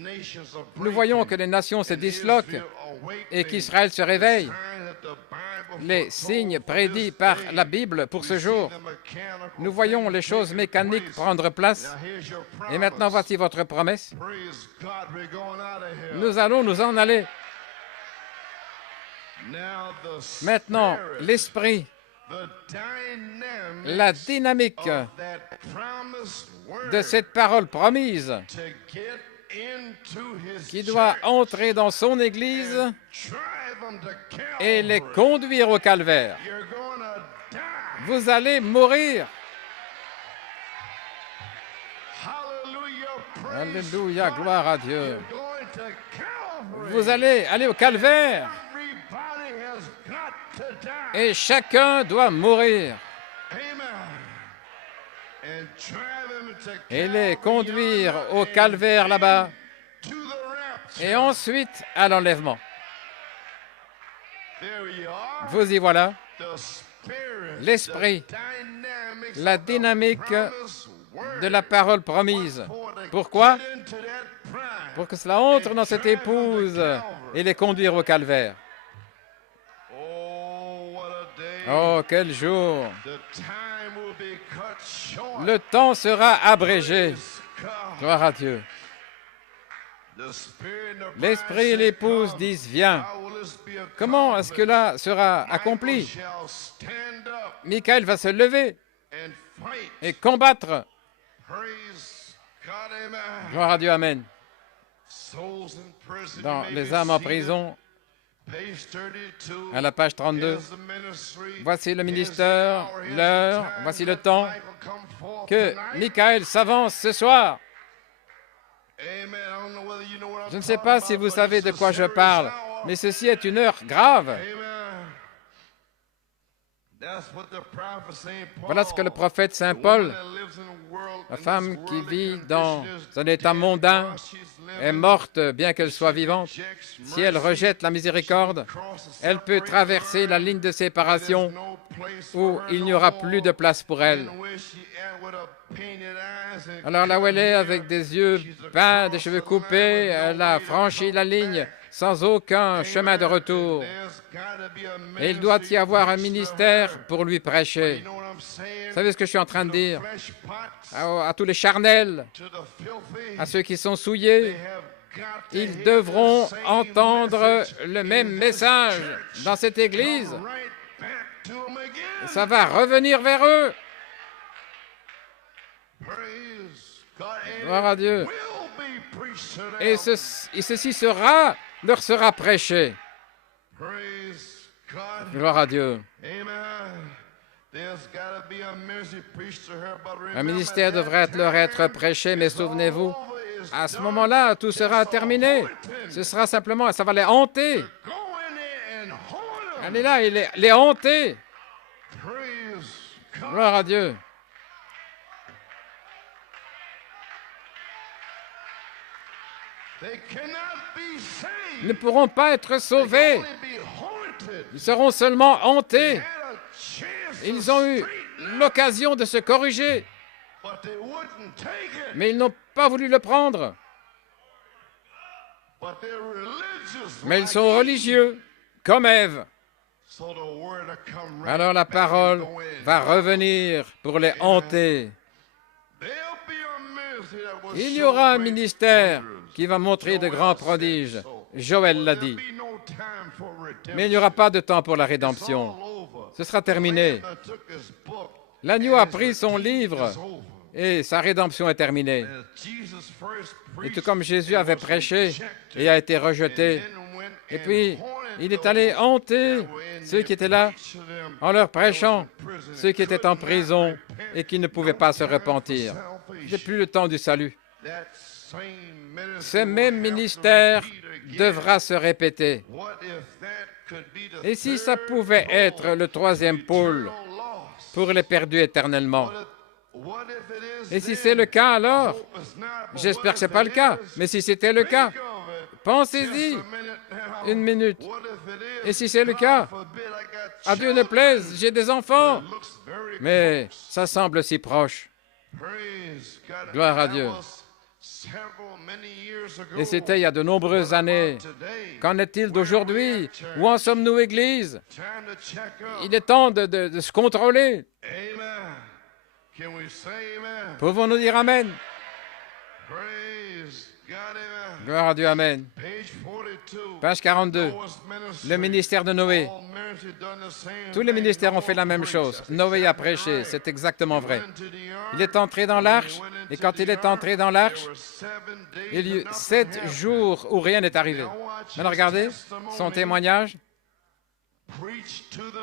Nous voyons que les nations se disloquent et qu'Israël se réveille. Les signes prédits par la Bible pour ce jour. Nous voyons les choses mécaniques prendre place. Et maintenant, voici votre promesse. Nous allons nous en aller. Maintenant, l'esprit, la dynamique de cette parole promise qui doit entrer dans son Église et les conduire au calvaire. Vous allez mourir. Alléluia, gloire à Dieu. Vous allez aller au calvaire. Et chacun doit mourir. Et les conduire au calvaire là-bas. Et ensuite à l'enlèvement. Vous y voilà. L'esprit, la dynamique de la parole promise. Pourquoi? Pour que cela entre dans cette épouse et les conduire au calvaire. Oh, quel jour! Le temps sera abrégé. Gloire à Dieu. L'esprit et l'épouse disent, viens. Comment est-ce que là sera accompli? Michael va se lever et combattre. Gloire à Dieu, amen. Dans les âmes en prison, à la page 32, voici le ministère, l'heure, voici le temps que Michael s'avance ce soir. Je ne sais pas si vous savez de quoi je parle, mais ceci est une heure grave. Voilà ce que le prophète Saint Paul, la femme qui vit dans un état mondain, est morte bien qu'elle soit vivante. Si elle rejette la miséricorde, elle peut traverser la ligne de séparation où il n'y aura plus de place pour elle. Alors là où elle est, avec des yeux peints, des cheveux coupés, elle a franchi la ligne sans aucun chemin de retour. Et il doit y avoir un ministère pour lui prêcher. Vous savez ce que je suis en train de dire? À tous les charnels, à ceux qui sont souillés, ils devront entendre le même message dans cette Église. Ça va revenir vers eux. Gloire à Dieu. Et ceci leur sera prêché. Gloire à Dieu. Un ministère devrait leur être prêché, mais souvenez-vous, à ce moment-là, tout sera terminé. Ce sera simplement, ça va les hanter. Elle est là, il les hanter. Gloire à Dieu. Ils ne pourront pas être sauvés. Ils seront seulement hantés. Ils ont eu l'occasion de se corriger, mais ils n'ont pas voulu le prendre. Mais ils sont religieux, comme Ève. Alors la parole va revenir pour les hanter. Il y aura un ministère qui va montrer de grands prodiges. Joël l'a dit. Mais il n'y aura pas de temps pour la rédemption. Ce sera terminé. L'agneau a pris son livre et sa rédemption est terminée. Et tout comme Jésus avait prêché et a été rejeté, et puis Il est allé hanter ceux qui étaient là en leur prêchant, ceux qui étaient en prison et qui ne pouvaient pas se repentir. Depuis le temps du salut. Ce même ministère devra se répéter. Et si ça pouvait être le troisième pôle pour les perdus éternellement? Et si c'est le cas alors? J'espère que ce n'est pas le cas, mais si c'était le cas, pensez-y une minute. Et si c'est le cas, à Dieu ne plaise, j'ai des enfants, mais ça semble si proche. Gloire à Dieu. Et c'était il y a de nombreuses années. Qu'en est-il d'aujourd'hui? Où en sommes-nous, Église? Il est temps de se contrôler. Pouvons-nous dire Amen? Gloire à Dieu, Amen. Page 42. Le ministère de Noé. Tous les ministères ont fait la même chose. Noé a prêché, c'est exactement vrai. Il est entré dans l'arche, et quand il est entré dans l'arche, il y eut 7 jours où rien n'est arrivé. Maintenant, regardez son témoignage.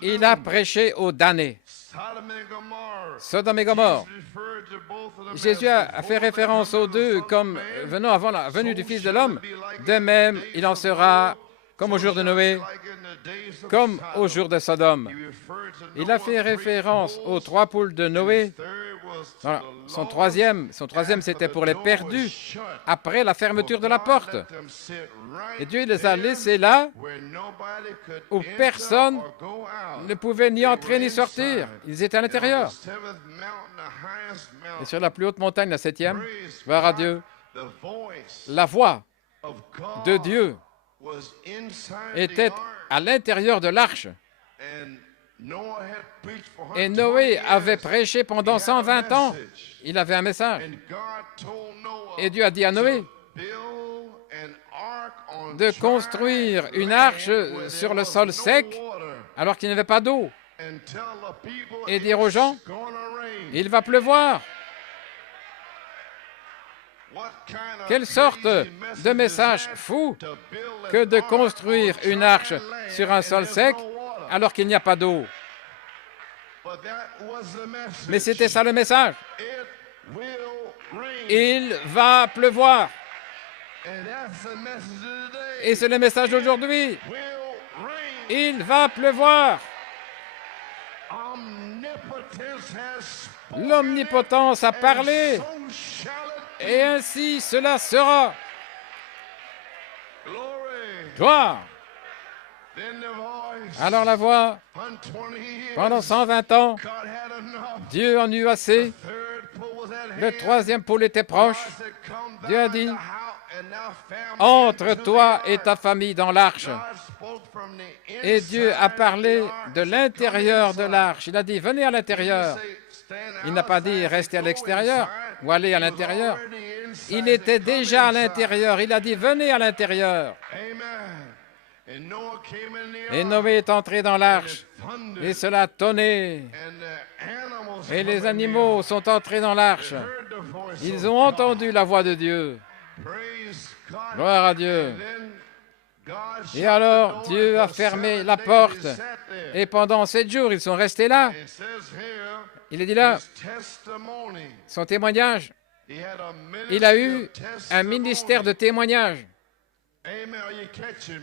Il a prêché aux damnés. Sodome et Gomorrhe. Jésus a fait référence aux deux comme venant avant la venue du Fils de l'homme. De même, il en sera comme au jour de Noé, comme au jour de Sodome. Il a fait référence aux 3 poules de Noé. Voilà. Son troisième, c'était pour les perdus après la fermeture de la porte. Et Dieu les a laissés là où personne ne pouvait ni entrer ni sortir. Ils étaient à l'intérieur. Et sur la plus haute montagne, la 7e, gloire à Dieu, la voix de Dieu était à l'intérieur de l'arche. Et Noé avait prêché pendant 120 ans. Il avait un message. Et Dieu a dit à Noé de construire une arche sur le sol sec alors qu'il n'y avait pas d'eau. Et dire aux gens, il va pleuvoir. Quelle sorte de message fou que de construire une arche sur un sol sec alors qu'il n'y a pas d'eau. Mais c'était ça le message. Il va pleuvoir. Et c'est le message d'aujourd'hui. Il va pleuvoir. L'omnipotence a parlé. Et ainsi cela sera. Gloire. Alors la voix, pendant 120 ans, Dieu en eut assez. Le troisième pôle était proche. Dieu a dit, entre toi et ta famille dans l'arche. Et Dieu a parlé de l'intérieur de l'arche. Il a dit, venez à l'intérieur. Il n'a pas dit, restez à l'extérieur ou allez à l'intérieur. Il était déjà à l'intérieur. Il a dit, venez à l'intérieur. Et Noé est entré dans l'arche, et cela tonnait. Et les animaux sont entrés dans l'arche. Ils ont entendu la voix de Dieu. Gloire à Dieu. Et alors, Dieu a fermé la porte. Et pendant 7 jours, ils sont restés là. Il est dit là, son témoignage, il a eu un ministère de témoignage.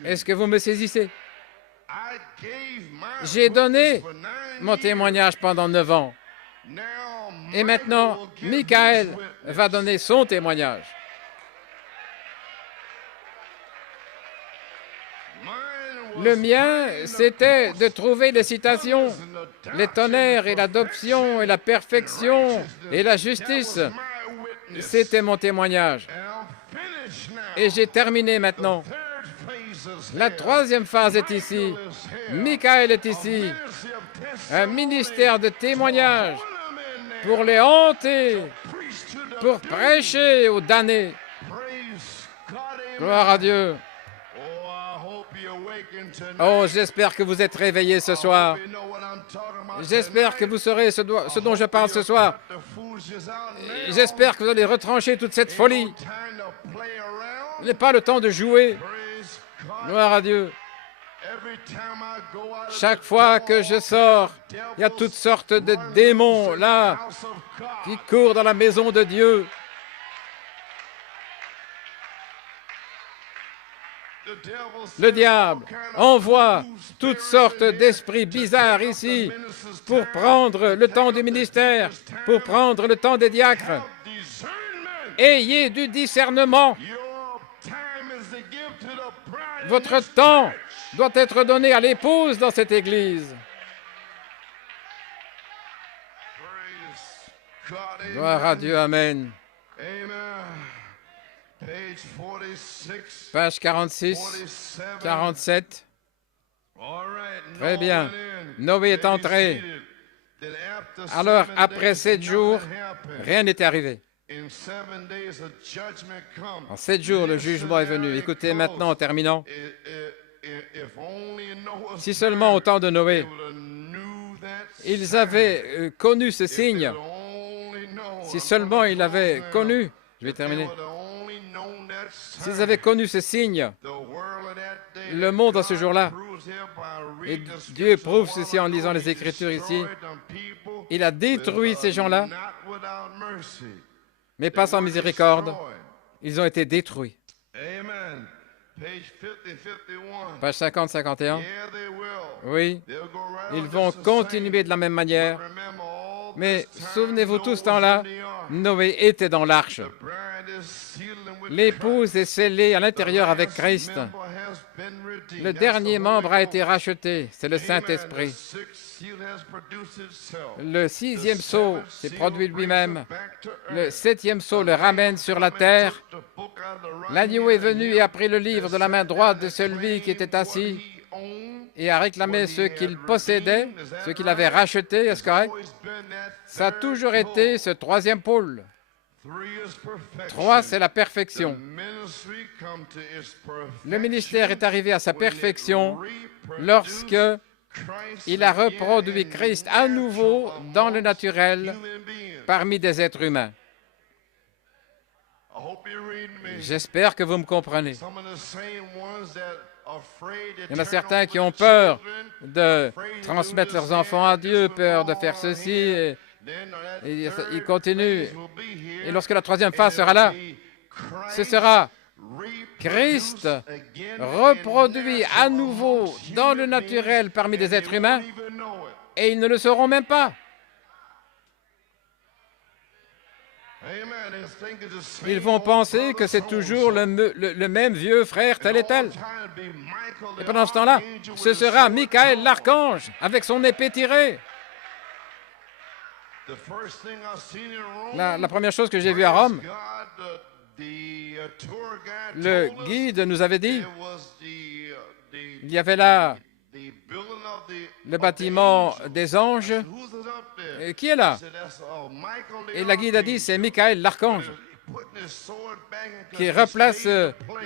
Est-ce que vous me saisissez? J'ai donné mon témoignage pendant 9 ans. Et maintenant, Michael va donner son témoignage. Le mien, c'était de trouver les citations, les tonnerres et l'adoption et la perfection et la justice. C'était mon témoignage. Et j'ai terminé maintenant. La 3e phase est ici. Michael est ici. Un ministère de témoignage pour les hanter, pour prêcher aux damnés. Gloire à Dieu. Oh, j'espère que vous êtes réveillés ce soir. J'espère que vous saurez ce dont je parle ce soir. J'espère que vous allez retrancher toute cette folie. Il n'est pas le temps de jouer. Gloire à Dieu. Chaque fois que je sors, il y a toutes sortes de démons là qui courent dans la maison de Dieu. Le diable envoie toutes sortes d'esprits bizarres ici pour prendre le temps du ministère, pour prendre le temps des diacres. Ayez du discernement. Votre temps doit être donné à l'épouse dans cette église. Gloire à Dieu, amen. Page 46, 47. Très bien. Noé est entré. Alors, après 7 jours, rien n'était arrivé. En 7 jours, le jugement est venu. Écoutez maintenant, en terminant. Si seulement au temps de Noé, ils avaient connu ce signe. Si seulement ils avaient connu, je vais terminer. S'ils avaient connu ce signe, le monde à ce jour-là, et Dieu prouve ceci en lisant les Écritures ici, il a détruit ces gens-là, mais pas sans miséricorde. Ils ont été détruits. Page 50-51. Oui, ils vont continuer de la même manière. Mais souvenez-vous, tout ce temps-là, Noé était dans l'arche. L'épouse est scellée à l'intérieur avec Christ. Le dernier membre a été racheté, c'est le Saint-Esprit. Le 6e sceau s'est produit lui-même. Le 7e sceau le ramène sur la terre. L'agneau est venu et a pris le livre de la main droite de celui qui était assis et a réclamé ce qu'il possédait, ce qu'il avait racheté. Est-ce correct? Ça a toujours été ce 3e pôle. 3, c'est la perfection. Le ministère est arrivé à sa perfection lorsque il a reproduit Christ à nouveau dans le naturel parmi des êtres humains. J'espère que vous me comprenez. Il y en a certains qui ont peur de transmettre leurs enfants à Dieu, peur de faire ceci, et ils continuent. Et lorsque la 3e phase sera là, ce sera Christ reproduit à nouveau dans le naturel parmi des êtres humains, et ils ne le sauront même pas. Ils vont penser que c'est toujours le même vieux frère tel et tel. Et pendant ce temps-là, ce sera Michael l'archange avec son épée tirée. La première chose que j'ai vue à Rome, le guide nous avait dit, il y avait là le bâtiment des anges. Et qui est là? Et la guide a dit, c'est Michael l'archange qui replace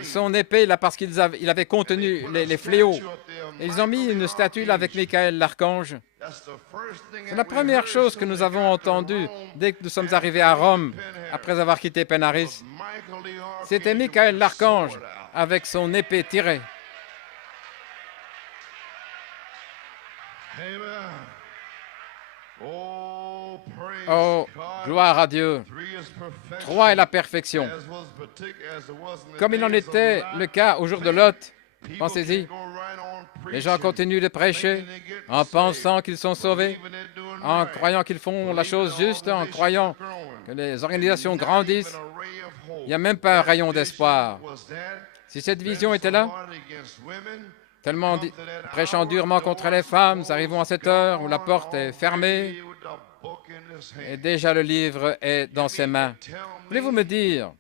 son épée là parce qu'il avait contenu les fléaux. Et ils ont mis une statue là avec Michael l'archange. C'est la première chose que nous avons entendue dès que nous sommes arrivés à Rome, après avoir quitté Penaris. C'était Michael l'archange avec son épée tirée. Oh, gloire à Dieu. 3 est la perfection. Comme il en était le cas au jour de Lot, pensez-y, les gens continuent de prêcher en pensant qu'ils sont sauvés, en croyant qu'ils font la chose juste, en croyant que les organisations grandissent. Il n'y a même pas un rayon d'espoir. Si cette vision était là, tellement prêchant durement contre les femmes, nous arrivons à cette heure où la porte est fermée et déjà le livre est dans ses mains. Voulez-vous me dire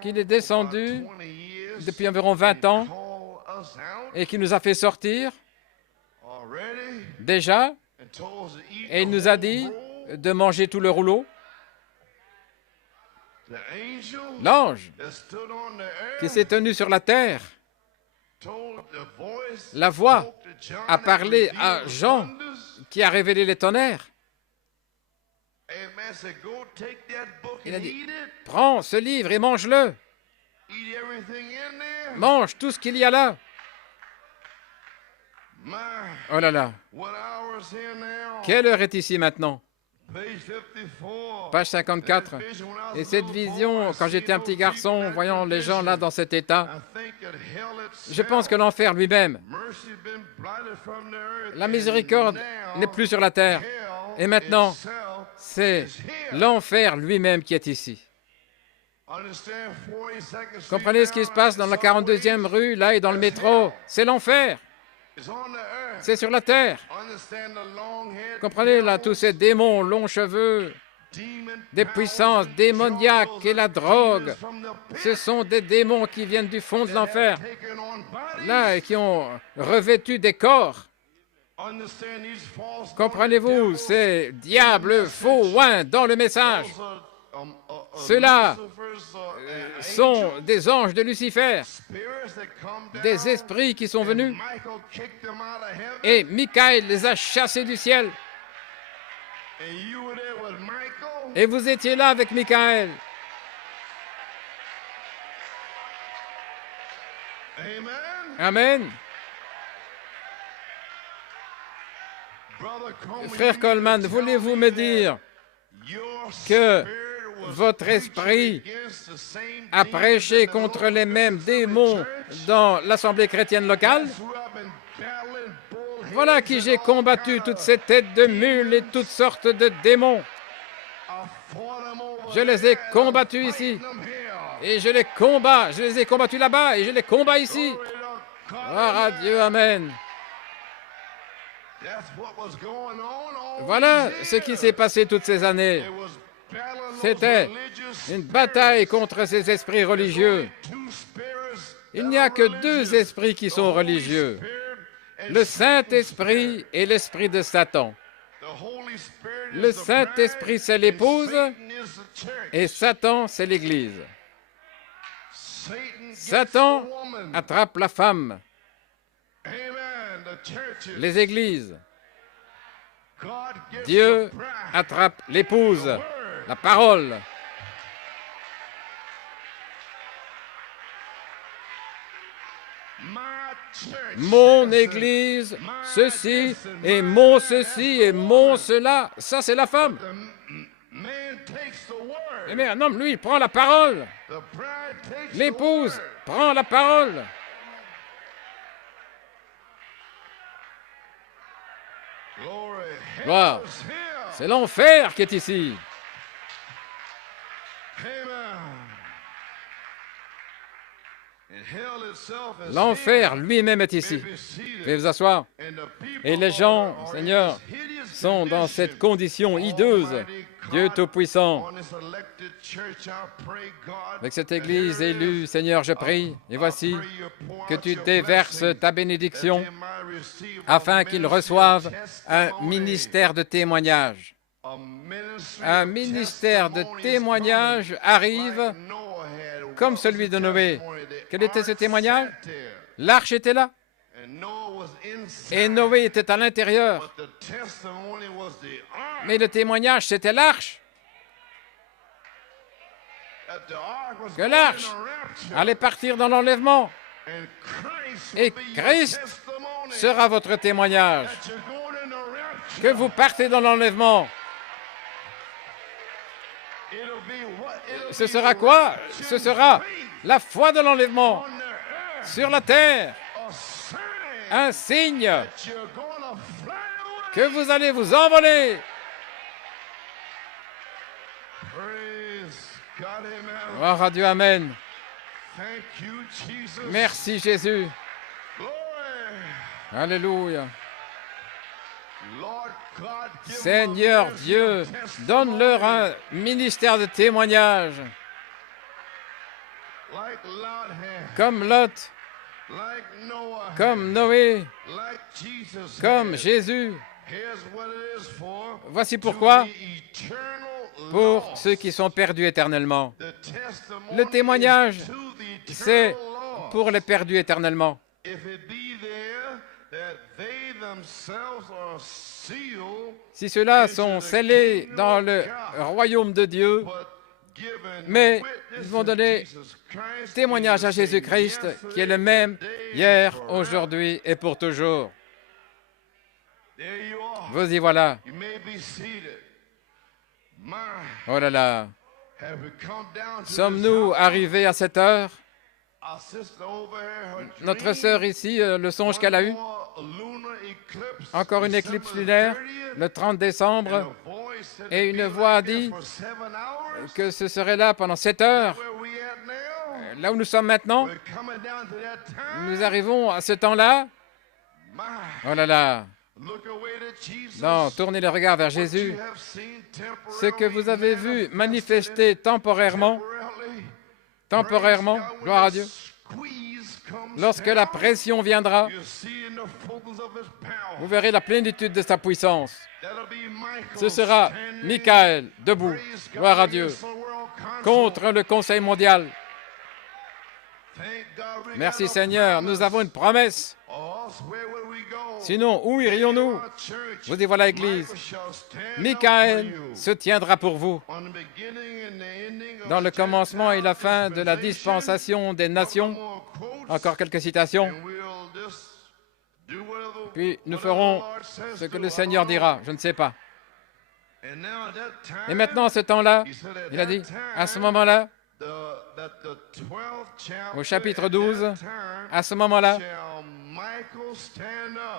qu'il est descendu depuis environ 20 ans et qu'il nous a fait sortir déjà et il nous a dit de manger tout le rouleau? L'ange qui s'est tenu sur la terre, la voix a parlé à Jean qui a révélé les tonnerres. Il a dit, prends ce livre et mange-le. Mange tout ce qu'il y a là. Oh là là, quelle heure est ici maintenant? Page 54. Et cette vision, quand j'étais un petit garçon, voyant les gens là dans cet état, je pense que l'enfer lui-même, la miséricorde n'est plus sur la terre. Et maintenant, c'est l'enfer lui-même qui est ici. Comprenez ce qui se passe dans la 42e rue, là, et dans le métro? C'est l'enfer. C'est sur la terre. Comprenez là tous ces démons longs cheveux, des puissances démoniaques et la drogue. Ce sont des démons qui viennent du fond de l'enfer, là, et qui ont revêtu des corps. Comprenez-vous, ces diables faux oins dans le message. Ceux-là sont des anges de Lucifer, des esprits qui sont venus, et Michael les a chassés du ciel. Et vous étiez là avec Michael. Amen. Frère Coleman, voulez-vous me dire que votre esprit a prêché contre les mêmes démons dans l'assemblée chrétienne locale? Voilà qui j'ai combattu toutes ces têtes de mules et toutes sortes de démons. Je les ai combattus ici. Et je les combats. Je les ai combattus là-bas et je les combats ici. Gloire à Dieu, amen. Voilà ce qui s'est passé toutes ces années. C'était une bataille contre ces esprits religieux. Il n'y a que deux esprits qui sont religieux. Le Saint-Esprit et l'esprit de Satan. Le Saint-Esprit, c'est l'épouse et Satan, c'est l'Église. Satan attrape la femme, les églises. Dieu attrape l'épouse, la parole. Mon église, ceci, et mon ceci, et mon cela, ça c'est la femme. Mais un homme, lui, il prend la parole. L'épouse prend la parole. Gloire. C'est l'enfer qui est ici. L'enfer lui-même est ici. Veuillez vous asseoir. Et les gens, Seigneur, sont dans cette condition hideuse. Dieu Tout-Puissant, avec cette Église élue, Seigneur, je prie, et voici que tu déverses ta bénédiction afin qu'ils reçoivent un ministère de témoignage. Un ministère de témoignage arrive comme celui de Noé. Quel était ce témoignage? L'arche était là. Et Noé était à l'intérieur. Mais le témoignage, c'était l'arche. Que l'arche allait partir dans l'enlèvement. Et Christ sera votre témoignage. Que vous partez dans l'enlèvement. Ce sera quoi? Ce sera la foi de l'enlèvement sur la terre. Un signe que vous allez vous envoler. Gloire à Dieu, amen. Merci Jésus. Alléluia. Seigneur Dieu, donne-leur un ministère de témoignage. Comme Lot, comme Noé, comme Jésus. Voici pourquoi, pour ceux qui sont perdus éternellement. Le témoignage, c'est pour les perdus éternellement. Si ceux-là sont scellés dans le royaume de Dieu, mais ils vont donner témoignage à Jésus-Christ, qui est le même hier, aujourd'hui et pour toujours. There you are. Vous y voilà. You may be seated. My, Oh là là. have we come down to Sommes-nous this hour? arrivés à cette heure? Our sister over here, her Notre dream, sœur ici, le songe qu'elle a eu, one more lunar eclipse, encore une December éclipse lunaire, 30th, le 30 and décembre, a voice said et it'd une be voix a like that dit for 7 hours. que ce serait là pendant 7 heures. Where we at now? Là où nous sommes maintenant, We're coming down to that time. nous arrivons à ce temps-là. My, Oh là là. look away to Jesus. Non, tournez le regard vers What Jésus. you have seen Ce que vous avez vu temporarily manifester temporairement, temporarily, temporairement, gloire à Dieu, lorsque la pression viendra, vous verrez la plénitude de sa puissance. Ce sera Michael debout, gloire à Dieu, contre le Conseil mondial. Merci Seigneur, nous avons une promesse. Sinon, où irions-nous? Vous y voilà l'Église. Michael se tiendra pour vous. Dans le commencement et la fin de la dispensation des nations, encore quelques citations, puis nous ferons ce que le Seigneur dira, je ne sais pas. Et maintenant, à ce temps-là, il a dit, à ce moment-là, au chapitre 12, à ce moment-là,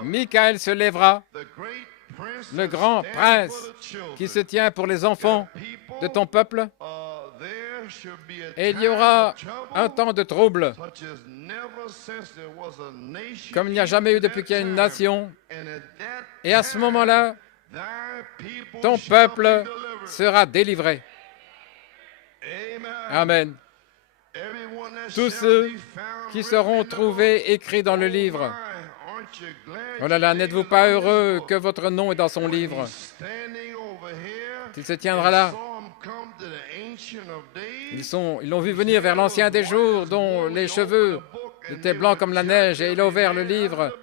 Michael se lèvera, le grand prince qui se tient pour les enfants de ton peuple, et il y aura un temps de trouble, comme il n'y a jamais eu depuis qu'il y a une nation. Et à ce moment-là, ton peuple sera délivré. Amen. Tous ceux qui seront trouvés écrits dans le livre. Oh là là, n'êtes-vous pas heureux que votre nom est dans son livre? Il se tiendra là. Ils l'ont vu venir vers l'ancien des jours, dont les cheveux étaient blancs comme la neige, et il a ouvert le livre.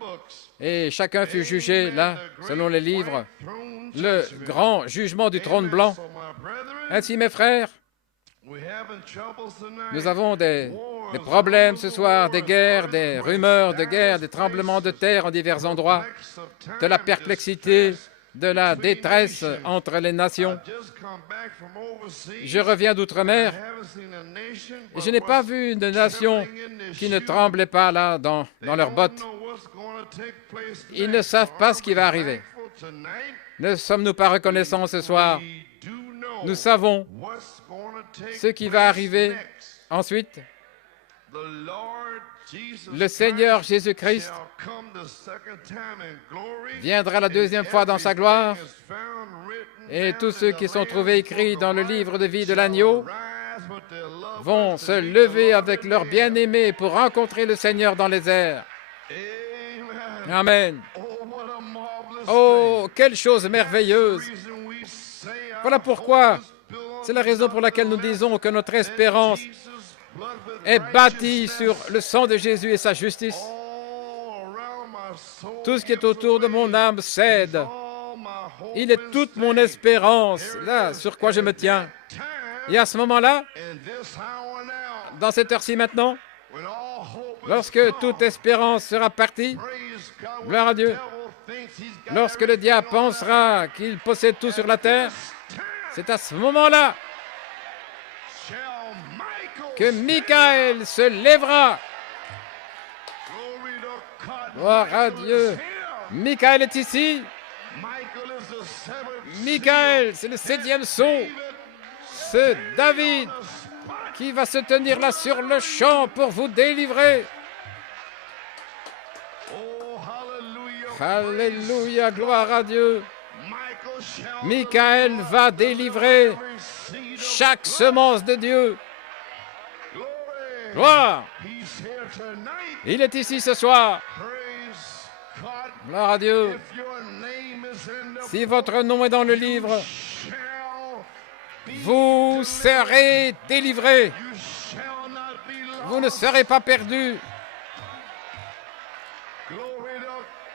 Et chacun fut jugé là, selon les livres. Le grand jugement du trône blanc. Ainsi, mes frères, nous avons des problèmes ce soir, des guerres, des rumeurs de guerre, des tremblements de terre en divers endroits, de la perplexité, de la détresse entre les nations. Je reviens d'outre-mer et je n'ai pas vu une nation qui ne tremblait pas là dans leurs bottes. Ils ne savent pas ce qui va arriver. Ne sommes-nous pas reconnaissants ce soir? Nous savons ce qui va arriver ensuite. Le Seigneur Jésus-Christ viendra la deuxième fois dans sa gloire, et tous ceux qui sont trouvés écrits dans le livre de vie de l'agneau vont se lever avec leur bien-aimé pour rencontrer le Seigneur dans les airs. Amen. Oh, quelle chose merveilleuse! Voilà pourquoi, c'est la raison pour laquelle nous disons que notre espérance est bâtie sur le sang de Jésus et sa justice. Tout ce qui est autour de mon âme cède. Il est toute mon espérance, là, sur quoi je me tiens. Et à ce moment-là, dans cette heure-ci maintenant, lorsque toute espérance sera partie, gloire à Dieu, lorsque le diable pensera qu'il possède tout sur la terre, c'est à ce moment-là que Michael se lèvera. Gloire à Dieu. Michael est ici. Michael, c'est le 7e sceau. C'est David qui va se tenir là sur le champ pour vous délivrer. Alléluia, gloire à Dieu. Michael va délivrer chaque semence de Dieu. Gloire. Il est ici ce soir. Gloire à Dieu. Si votre nom est dans le livre, vous serez délivrés. Vous ne serez pas perdus.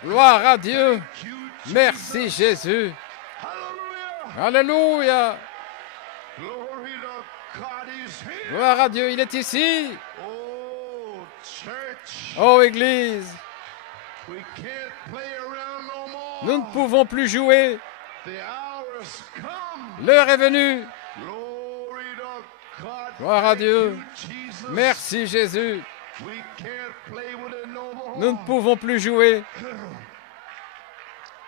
Gloire à Dieu. Merci Jésus. Alléluia. Gloire à Dieu, il est ici. Oh Église, Nous ne pouvons plus jouer. The hour has come. L'heure est venue. Glory to God. Gloire à Dieu. Thank you, Jesus. Merci Jésus. We can't play with it no more. Nous ne pouvons plus jouer.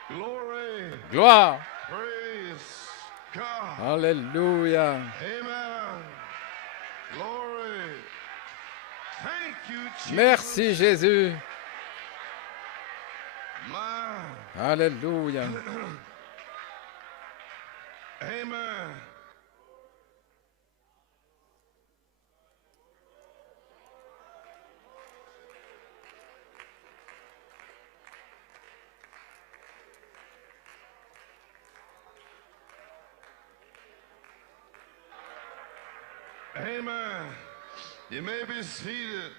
Glory. Gloire. Praise God. Alléluia. Amen. Glory. Thank you, Jesus. Merci Jésus. My. Alléluia. Amen. Amen. You may be seated.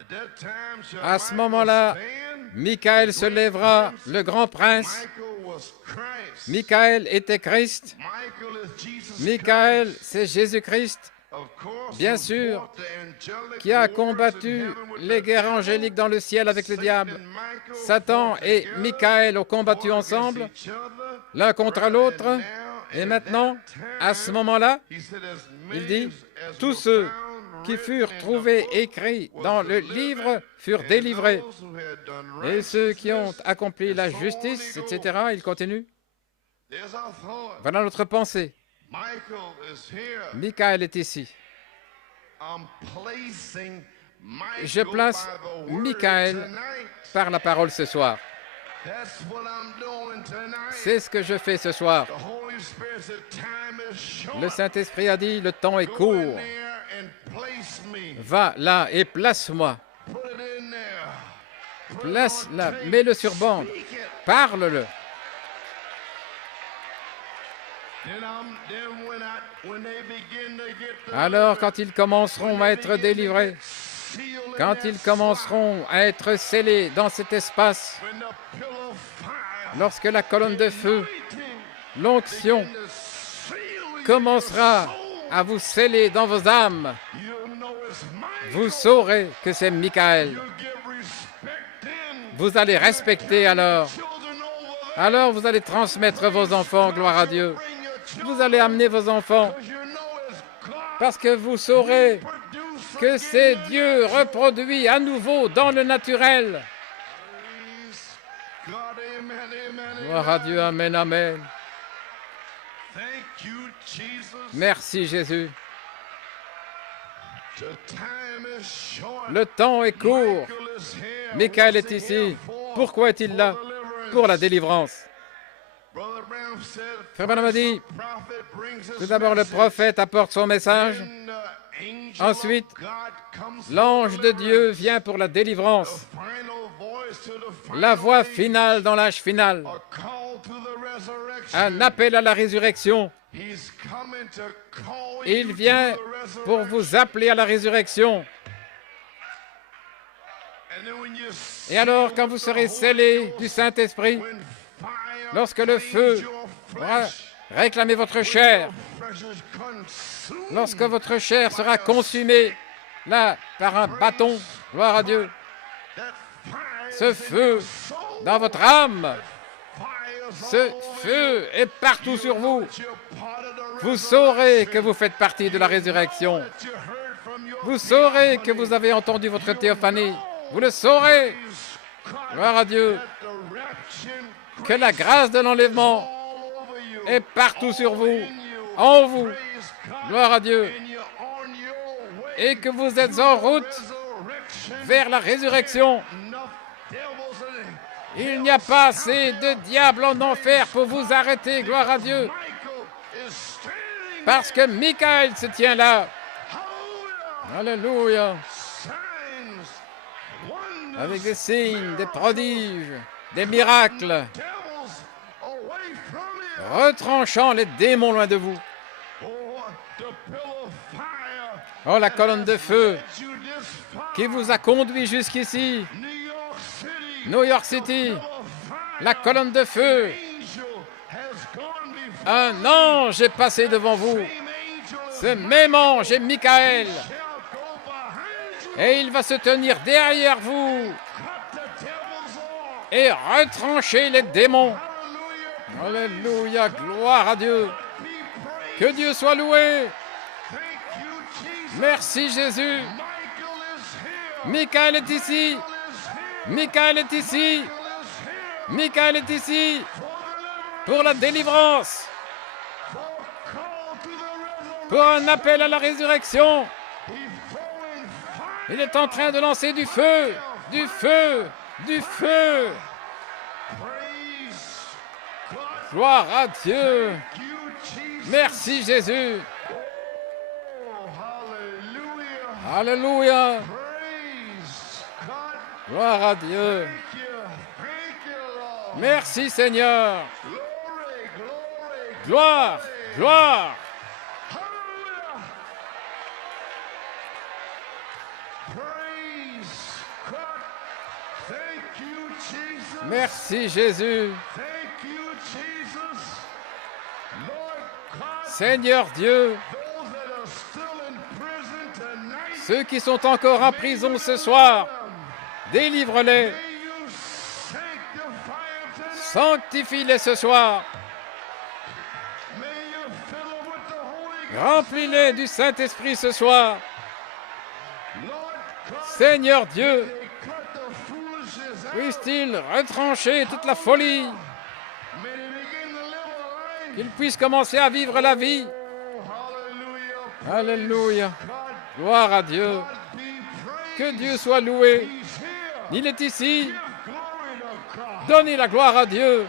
At that time shall À ce Michael moment-là, stand. Michael se lèvera, le grand prince. Michael was Christ. Michael était Christ. Michael is Jesus Michael, Christ. c'est Jésus-Christ, Of course, bien who sûr, fought the angelic qui a wars in combattu heaven with les the guerres devil. angéliques dans le ciel avec le Satan diable. and Michael Satan fought et together, Michael ont combattu fought ensemble, against each other. l'un contre l'autre. And now, Et at maintenant, that à ce time, moment-là, he said, as il many dit, as tous were ceux found qui written furent in the trouvés book écrits was dans le delivered, livre furent and délivrés. those who had done Et ceux qui ont righteousness, accompli la and so on justice, he goes. etc., il continue. There's our thought. Voilà notre pensée. Michael is here. Michael est ici. I'm placing Michael Je place by the word Michael tonight. par la parole ce soir. That's what I'm doing tonight. C'est ce que je fais ce soir. The Holy Spirit said, time is short. Le Saint-Esprit a dit, le temps est Go in court. there and place me. Va là et place-moi. Put it in there. Put it Place-la, on tape. mets-le sur bande. Speak it. Parle-le. When they begin to get the Alors, quand ils commenceront à être délivrés, seal in quand that ils commenceront à être scellés dans cet espace, when the pillar of fire, lorsque la colonne de feu, anointing, l'onction, begin to seal you in commencera your soul, à vous sceller dans vos âmes, you'll know it's Michael. vous saurez que c'est Michael. You'll give respect then. Vous allez respecter alors. Children over there. Alors vous allez transmettre vos enfants, gloire à Dieu. Bring your Vous allez amener vos enfants children, you know it's God parce que vous saurez produced que c'est Dieu reproduit à nouveau dans le naturel. God, amen, amen, Gloire à Dieu, amen, amen. Thank you, Jesus. Merci Jésus. The time is short. Le temps est court. Michael is here. Michael What's est he ici. here for? Pourquoi est-il là? For deliverance. Pour la délivrance. Brother Branham said, Frère Branham a first dit, the prophet brings his tout d'abord le message, prophète apporte son message. then the angel Ensuite, of God comes for L'ange de Dieu deliverance. vient pour la délivrance. The final voice to the final La voix age, finale dans l'âge final. a call to the resurrection. Un appel à la résurrection. He's coming to call Il you vient to the pour resurrection. vous appeler à la résurrection. And then when you Et alors, quand vous seal serez with the scellés Holy du Ghost, Saint-Esprit, when fire lorsque le feu cleans your va flesh, réclamer votre chair, your flesh is consumed. lorsque votre chair sera consumée, là, par un bâton, gloire à Dieu, That fire ce is in feu your soul. dans votre âme, Fire's ce all over feu est partout sur vous. you. You're part of the Vous resurrection. saurez que vous faites partie de la résurrection. That you heard from your Vous saurez que theophany. vous avez entendu votre théophanie. Vous le saurez. Praise God Gloire à Dieu. that the rapture Que la grâce de l'enlèvement all over you. est partout sur vous, In you. en vous. Praise God. Gloire à Dieu. And you're on your way Et que vous êtes en route resurrection. vers la résurrection. Enough devils in Il n'y a pas assez de diables en enfer pour vous arrêter. Gloire à Dieu. Michael is standing Parce que Michael se tient là. Hallelujah. Alléluia. Signs, wonders, Avec des signes, des prodiges, des miracles, devils away from you. retranchant les démons loin de vous. Oh, the pillar of fire Oh, la colonne de feu that you this far. qui vous a conduit jusqu'ici. New York City. New York City, Pillar of fire. la colonne de feu. Angel has gone before Un ange est passé devant vous. Same angel Ce même ange est Michael. shall go behind you. Et il va se tenir derrière vous Cut the devils off. et retrancher les démons. Alléluia, gloire à Dieu. Que Dieu soit loué. Merci Jésus. Michael est ici. Michael est ici. Michael est ici pour la délivrance, pour un appel à la résurrection. Il est en train de lancer du feu, du feu, du feu. Gloire à Dieu. Merci Jésus. Alléluia. Gloire à Dieu. Merci Seigneur. Gloire, gloire. Merci Jésus. Seigneur Dieu, ceux qui sont encore en prison ce soir, délivre-les. Sanctifie-les ce soir. Remplis-les du Saint-Esprit ce soir. Seigneur Dieu, puisse-t-il retrancher toute la folie, qu'ils puissent commencer à vivre la vie. Alléluia. Gloire à Dieu. Que Dieu soit loué. Il est ici. Donnez la gloire à Dieu.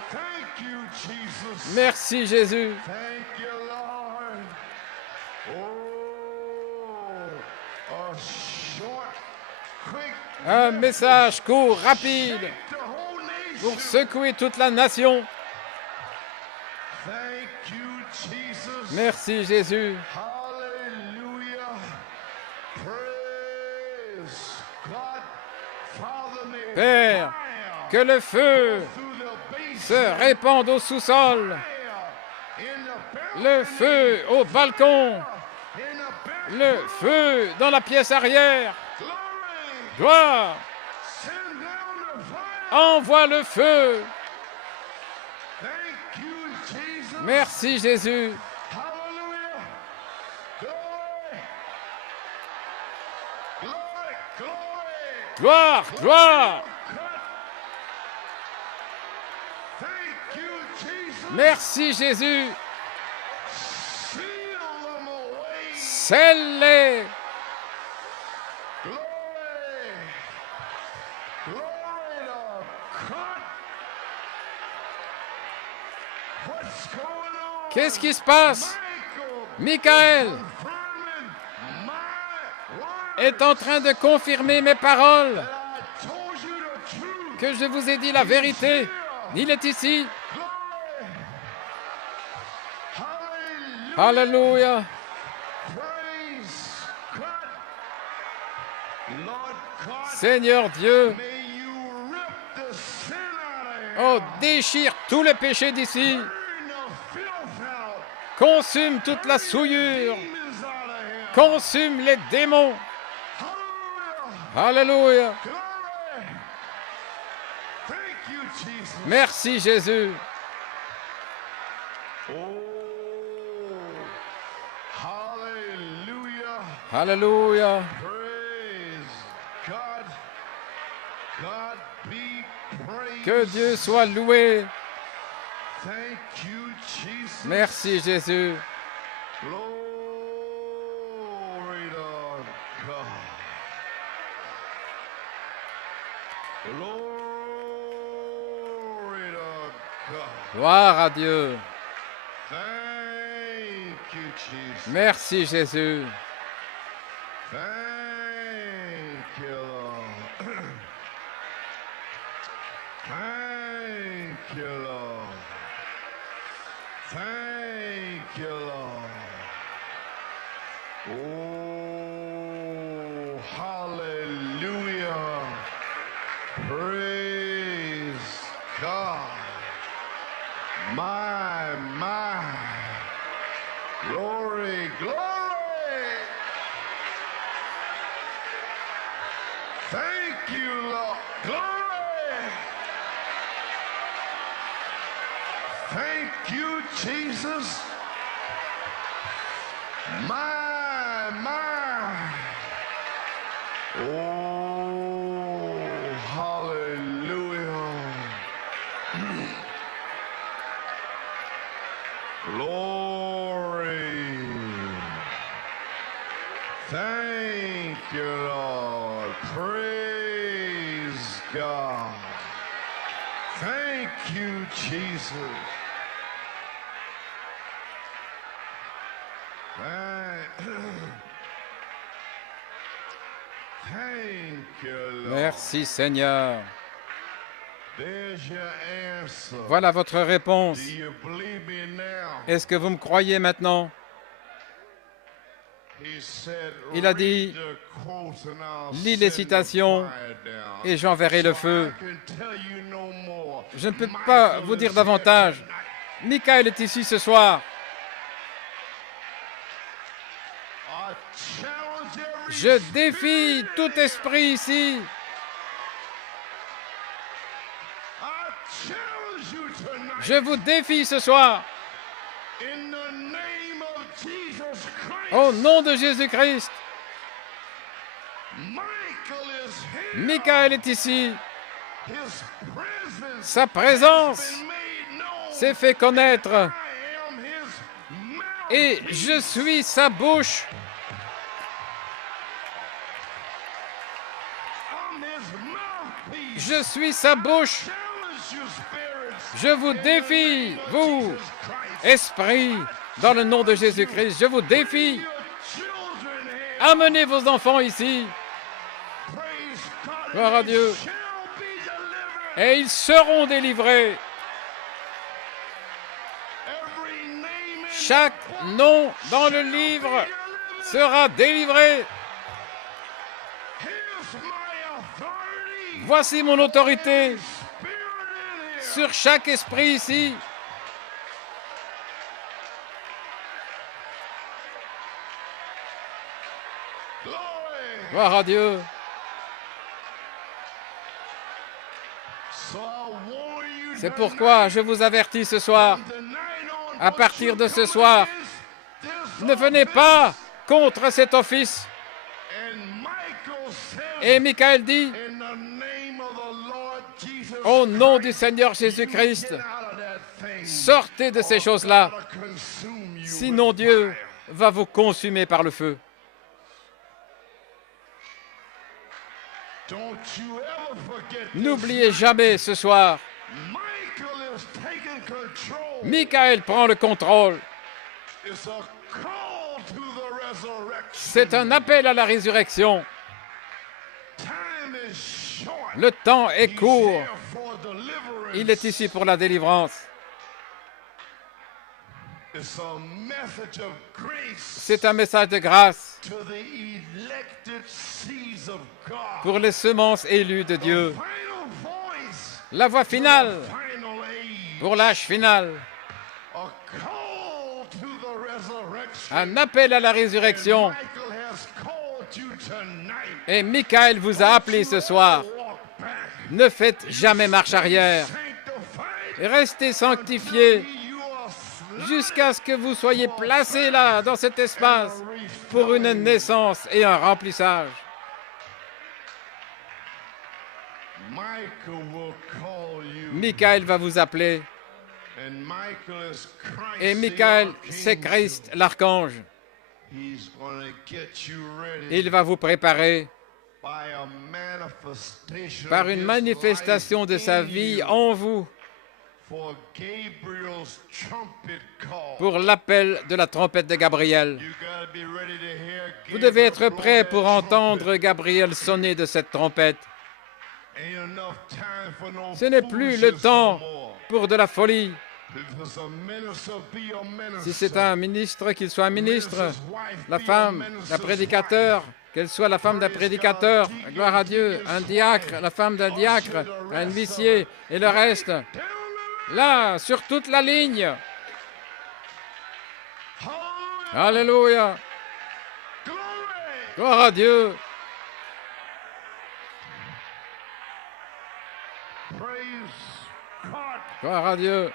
Merci Jésus. Un message court, rapide, pour secouer toute la nation. Merci Jésus. Père, que le feu se répande au sous-sol, le feu au balcon, le feu dans la pièce arrière. Gloire! Envoie le feu. Merci Jésus. Gloire, gloire. Merci Jésus. Scelle-les. Qu'est-ce qui se passe? Michael est en train de confirmer mes paroles, que je vous ai dit la vérité. Il est ici. Alléluia. Seigneur Dieu, oh, déchire tout le péché d'ici. Consume toute la souillure. Consume les démons. Alléluia. Merci Jésus. Alléluia. Que Dieu soit loué. Merci Jésus. Gloire à Dieu. Merci Jésus. Oh, hallelujah. Praise God. My. Glory, glory. Jesus. My. Oh, hallelujah. Glory. Thank you, Lord. Praise God. Thank you, Jesus. Thank you, Lord. Merci Seigneur. There's your answer. Voilà votre réponse. Do you believe me now? Est-ce que vous me croyez maintenant? He said, Il a dit, read the quotes and I'll lis les send the citations fire down. et j'enverrai le So feu. I can tell you no more. Je ne peux pas Michael vous dire is davantage. here tonight. Michael est ici ce soir. I challenge every Je défie spirit tout in here. esprit ici. I challenge you tonight. Je vous défie ce soir. In the name of Jesus Christ. Au nom de Jésus-Christ. Michael is here. Michael est ici. His presence Sa présence has been made known. s'est fait connaître I am his et mouthpiece. je suis sa bouche. I'm his mouthpiece. Je suis sa bouche. Challenge you, spirits. Je vous In the défie, name of vous, Jesus Christ. esprit, dans le nom de Jésus-Christ. Je vous défie. Your children here. Amenez vos enfants ici. Praise God. Gloire à and they Dieu. shall be delivered. Et ils seront délivrés. Every name in Chaque nom dans le livre sera délivré. Here's my authority. Voici mon autorité Spirit in here. sur chaque esprit ici. Glory. Gloire à Dieu. So I warn you C'est pourquoi je vous avertis ce soir. tonight on À what partir you de ce come soir, against, this ne venez pas contre cet office. And Michael says, Et Michael dit, in the name of the Lord Jesus au nom du Christ, Seigneur you Jésus-Christ, get out of that thing. sortez de ces choses-là. It'll consume you Sinon with Dieu fire. va vous consumer par le feu. Don't you ever forget this. N'oubliez jamais ce soir, Michael is taking control. Michael prend le contrôle. It's a call to the resurrection. C'est un appel à la résurrection. Time is short. Le temps est He's court. here for deliverance. Il est ici pour la délivrance. It's a message of grace C'est un message de grâce to the elected seeds of God. pour les semences élues de Dieu. Final voice, La voie finale final aid, pour l'âge final. a call to the resurrection. Un appel à la résurrection. Michael has called you tonight. Et Michael vous a appelé ce soir. Walk back. Ne faites jamais marche arrière. Sanctified. Et restez sanctifiés You are jusqu'à ce que vous soyez placés là, dans cet espace, pour une naissance et un remplissage. Michael will call you. Michael va vous appeler. And Michael is Christ. Et the Michael, c'est archangel. Christ, l'archange. He's going to get you ready Il va vous préparer by a manifestation par of une his manifestation life de sa in vie you en vous for Gabriel's trumpet call. pour l'appel de la trompette de Gabriel. You gotta be ready to hear Vous devez Gabriel être blow prêt that pour trumpet. entendre Gabriel sonner de cette trompette. Ain't enough time for no Ce n'est plus le foolishness temps no more. pour de la folie. If it's a minister, be a minister. Si c'est un ministre, qu'il soit un ministre, Minister's wife, la be a femme, d'un minister's prédicateur, wife. qu'elle soit la femme d'un prédicateur, gloire à Dieu, un diacre, la femme d'un diacre, un huissier, et le reste, Down the line. là, sur toute la ligne. Hallelujah. Alléluia, Glory. gloire à Dieu. Praise God. Gloire à Dieu.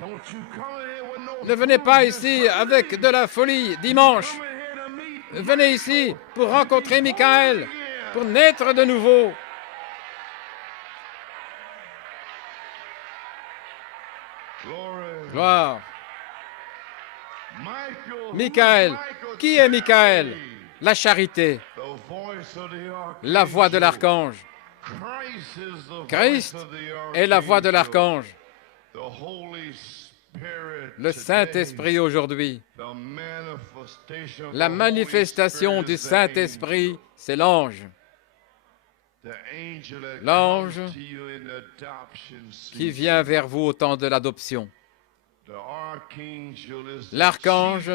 Ne venez pas ici avec de la folie dimanche. Venez ici pour rencontrer Michael, pour naître de nouveau. Gloire. Michael. Qui est Michael? La charité. La voix de l'archange. Christ est la voix de l'archange. Le Saint-Esprit aujourd'hui. La manifestation du Saint-Esprit, c'est l'ange. L'ange qui vient vers vous au temps de l'adoption. L'archange,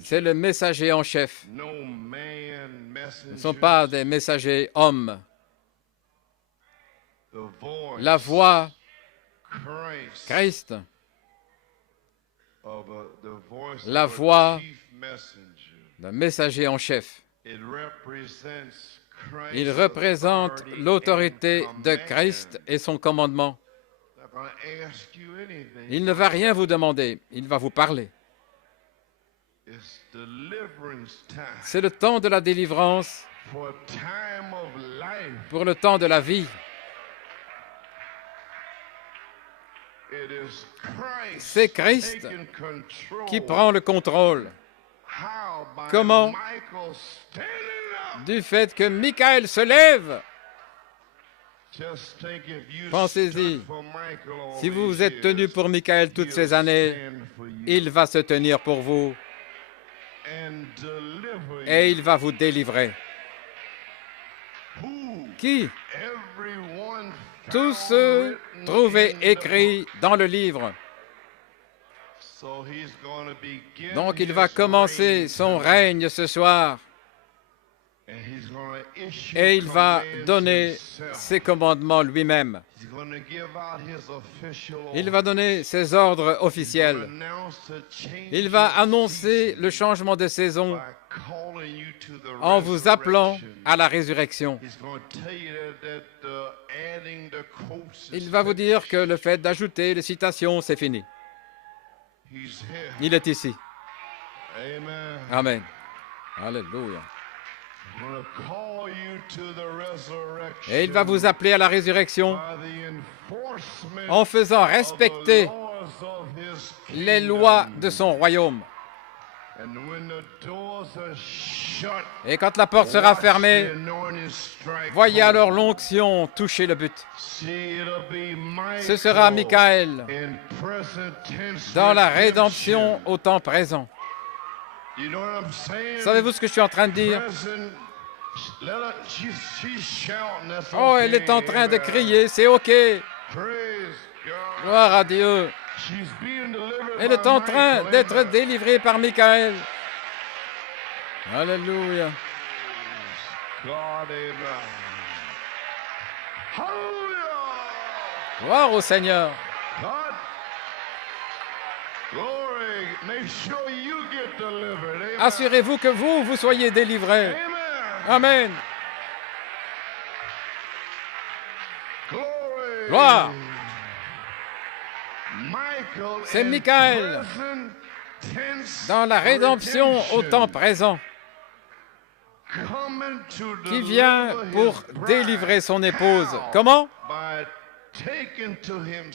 c'est le messager en chef. Ce ne sont pas des messagers hommes. La voix, Christ, la voix d'un messager en chef. Il représente l'autorité de Christ et son commandement. Il ne va rien vous demander, il va vous parler. C'est le temps de la délivrance pour le temps de la vie. C'est Christ qui prend le contrôle. Comment? Du fait que Michael se lève. Pensez-y, si vous vous êtes tenu pour Michael toutes ces années, il va se tenir pour vous et il va vous délivrer. Qui? Tous ceux trouvés écrits dans le livre. Donc il va commencer son règne ce soir et il va donner ses commandements lui-même. Il va donner ses ordres officiels. Il va annoncer le changement de saison en vous appelant à la résurrection. Il va vous dire que le fait d'ajouter les citations, c'est fini. Il est ici. Amen. Alléluia. Et il va vous appeler à la résurrection en faisant respecter les lois de son royaume. Et quand la porte sera fermée, voyez alors l'onction toucher le but. Ce sera Michael dans la rédemption au temps présent. Savez-vous ce que je suis en train de dire? Oh, elle est en train de crier, c'est OK. Gloire à Dieu. Elle est en train d'être délivrée par Michael. Alléluia. Gloire au Seigneur. Assurez-vous que vous soyez délivrés. Amen. Gloire. C'est Michael dans la rédemption au temps présent qui vient pour délivrer son épouse. Comment?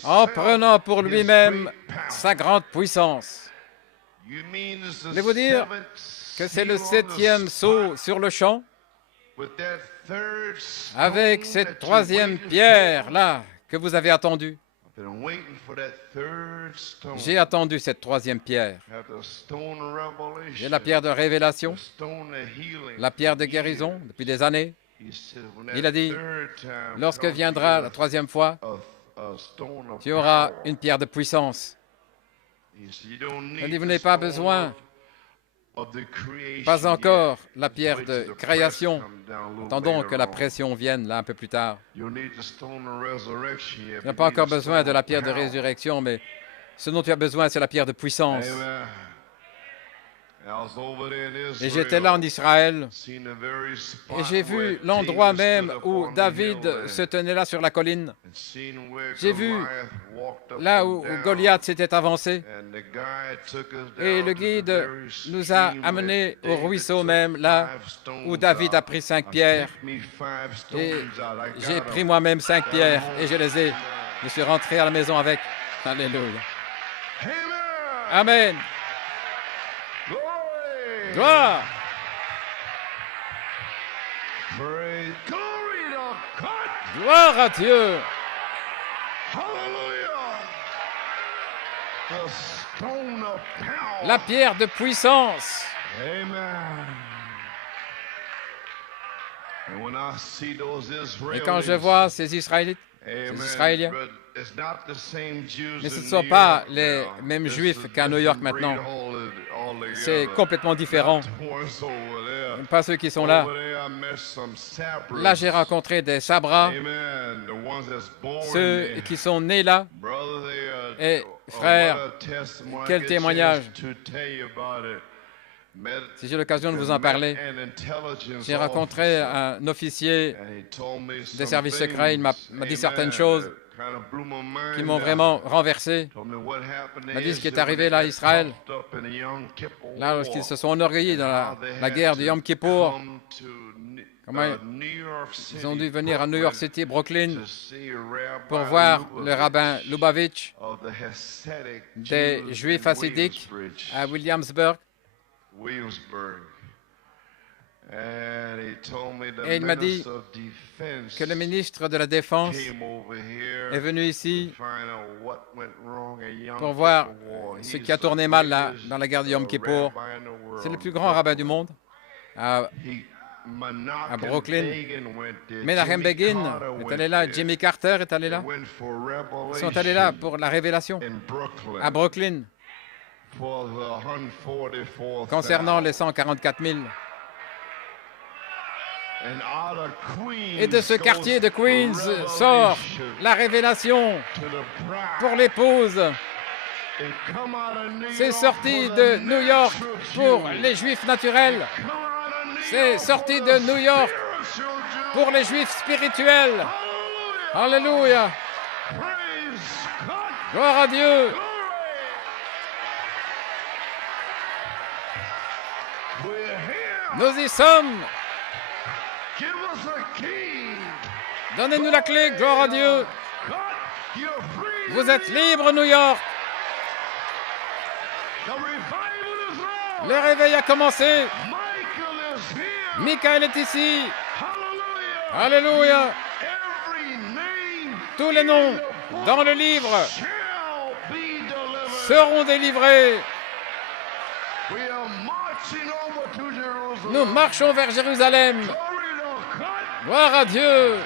En prenant pour lui-même sa grande puissance. Voulez-vous dire que c'est le 7e sceau sur le champ? Avec cette 3e pierre-là que vous avez attendue. J'ai attendu cette 3e pierre. J'ai la pierre de révélation, la pierre de guérison depuis des années. Il a dit, lorsque viendra la 3e fois, tu auras une pierre de puissance. Il a dit, vous n'avez pas besoin, pas encore la pierre de création. Attendons que la pression vienne là un peu plus tard. Il n'a pas encore besoin de la pierre de résurrection, mais ce dont tu as besoin, c'est la pierre de puissance. Et j'étais là en Israël. Et j'ai vu l'endroit même où David se tenait là sur la colline. J'ai vu là où Goliath s'était avancé. Et le guide nous a amenés au ruisseau même, là où David a pris 5 pierres. Et j'ai pris moi-même 5 pierres et je suis rentré à la maison avec. Alléluia. Amen. Gloire. Gloire à Dieu. La pierre de puissance. Et quand je vois ces Israélites, ces Israéliens, mais ce ne sont pas les mêmes Juifs qu'à New York maintenant. C'est complètement différent. Pas ceux qui sont là. Là, j'ai rencontré des Sabras, ceux qui sont nés là. Et frère, quel témoignage. Si j'ai l'occasion de vous en parler, j'ai rencontré un officier des services secrets. Il m'a dit certaines choses qui m'ont vraiment renversé. Il m'a dit ce qui est arrivé là à Israël, là lorsqu'ils se sont enorgueillis dans la guerre du Yom Kippour. Comment ils ont dû venir à New York City, Brooklyn, pour voir le rabbin Lubavitch des Juifs hassidiques à Williamsburg. Et il m'a dit que le ministre de la Défense est venu ici pour voir ce qui a tourné mal là, dans la guerre du Yom Kippour. C'est le plus grand rabbin du monde à Brooklyn. Menachem Begin est allé là, Jimmy Carter est allé là. Ils sont allés là pour la révélation à Brooklyn concernant les 144 000. Et de ce quartier de Queens sort la révélation pour l'épouse. C'est sorti de New York pour les Juifs naturels. C'est sorti de New York pour les Juifs spirituels. Alléluia. Gloire à Dieu. Nous y sommes. Donnez-nous la clé, gloire à Dieu. Vous êtes libre, New York. Le réveil a commencé. Michael est ici. Alléluia. Tous les noms dans le livre seront délivrés. Nous marchons vers Jérusalem. Gloire à Dieu.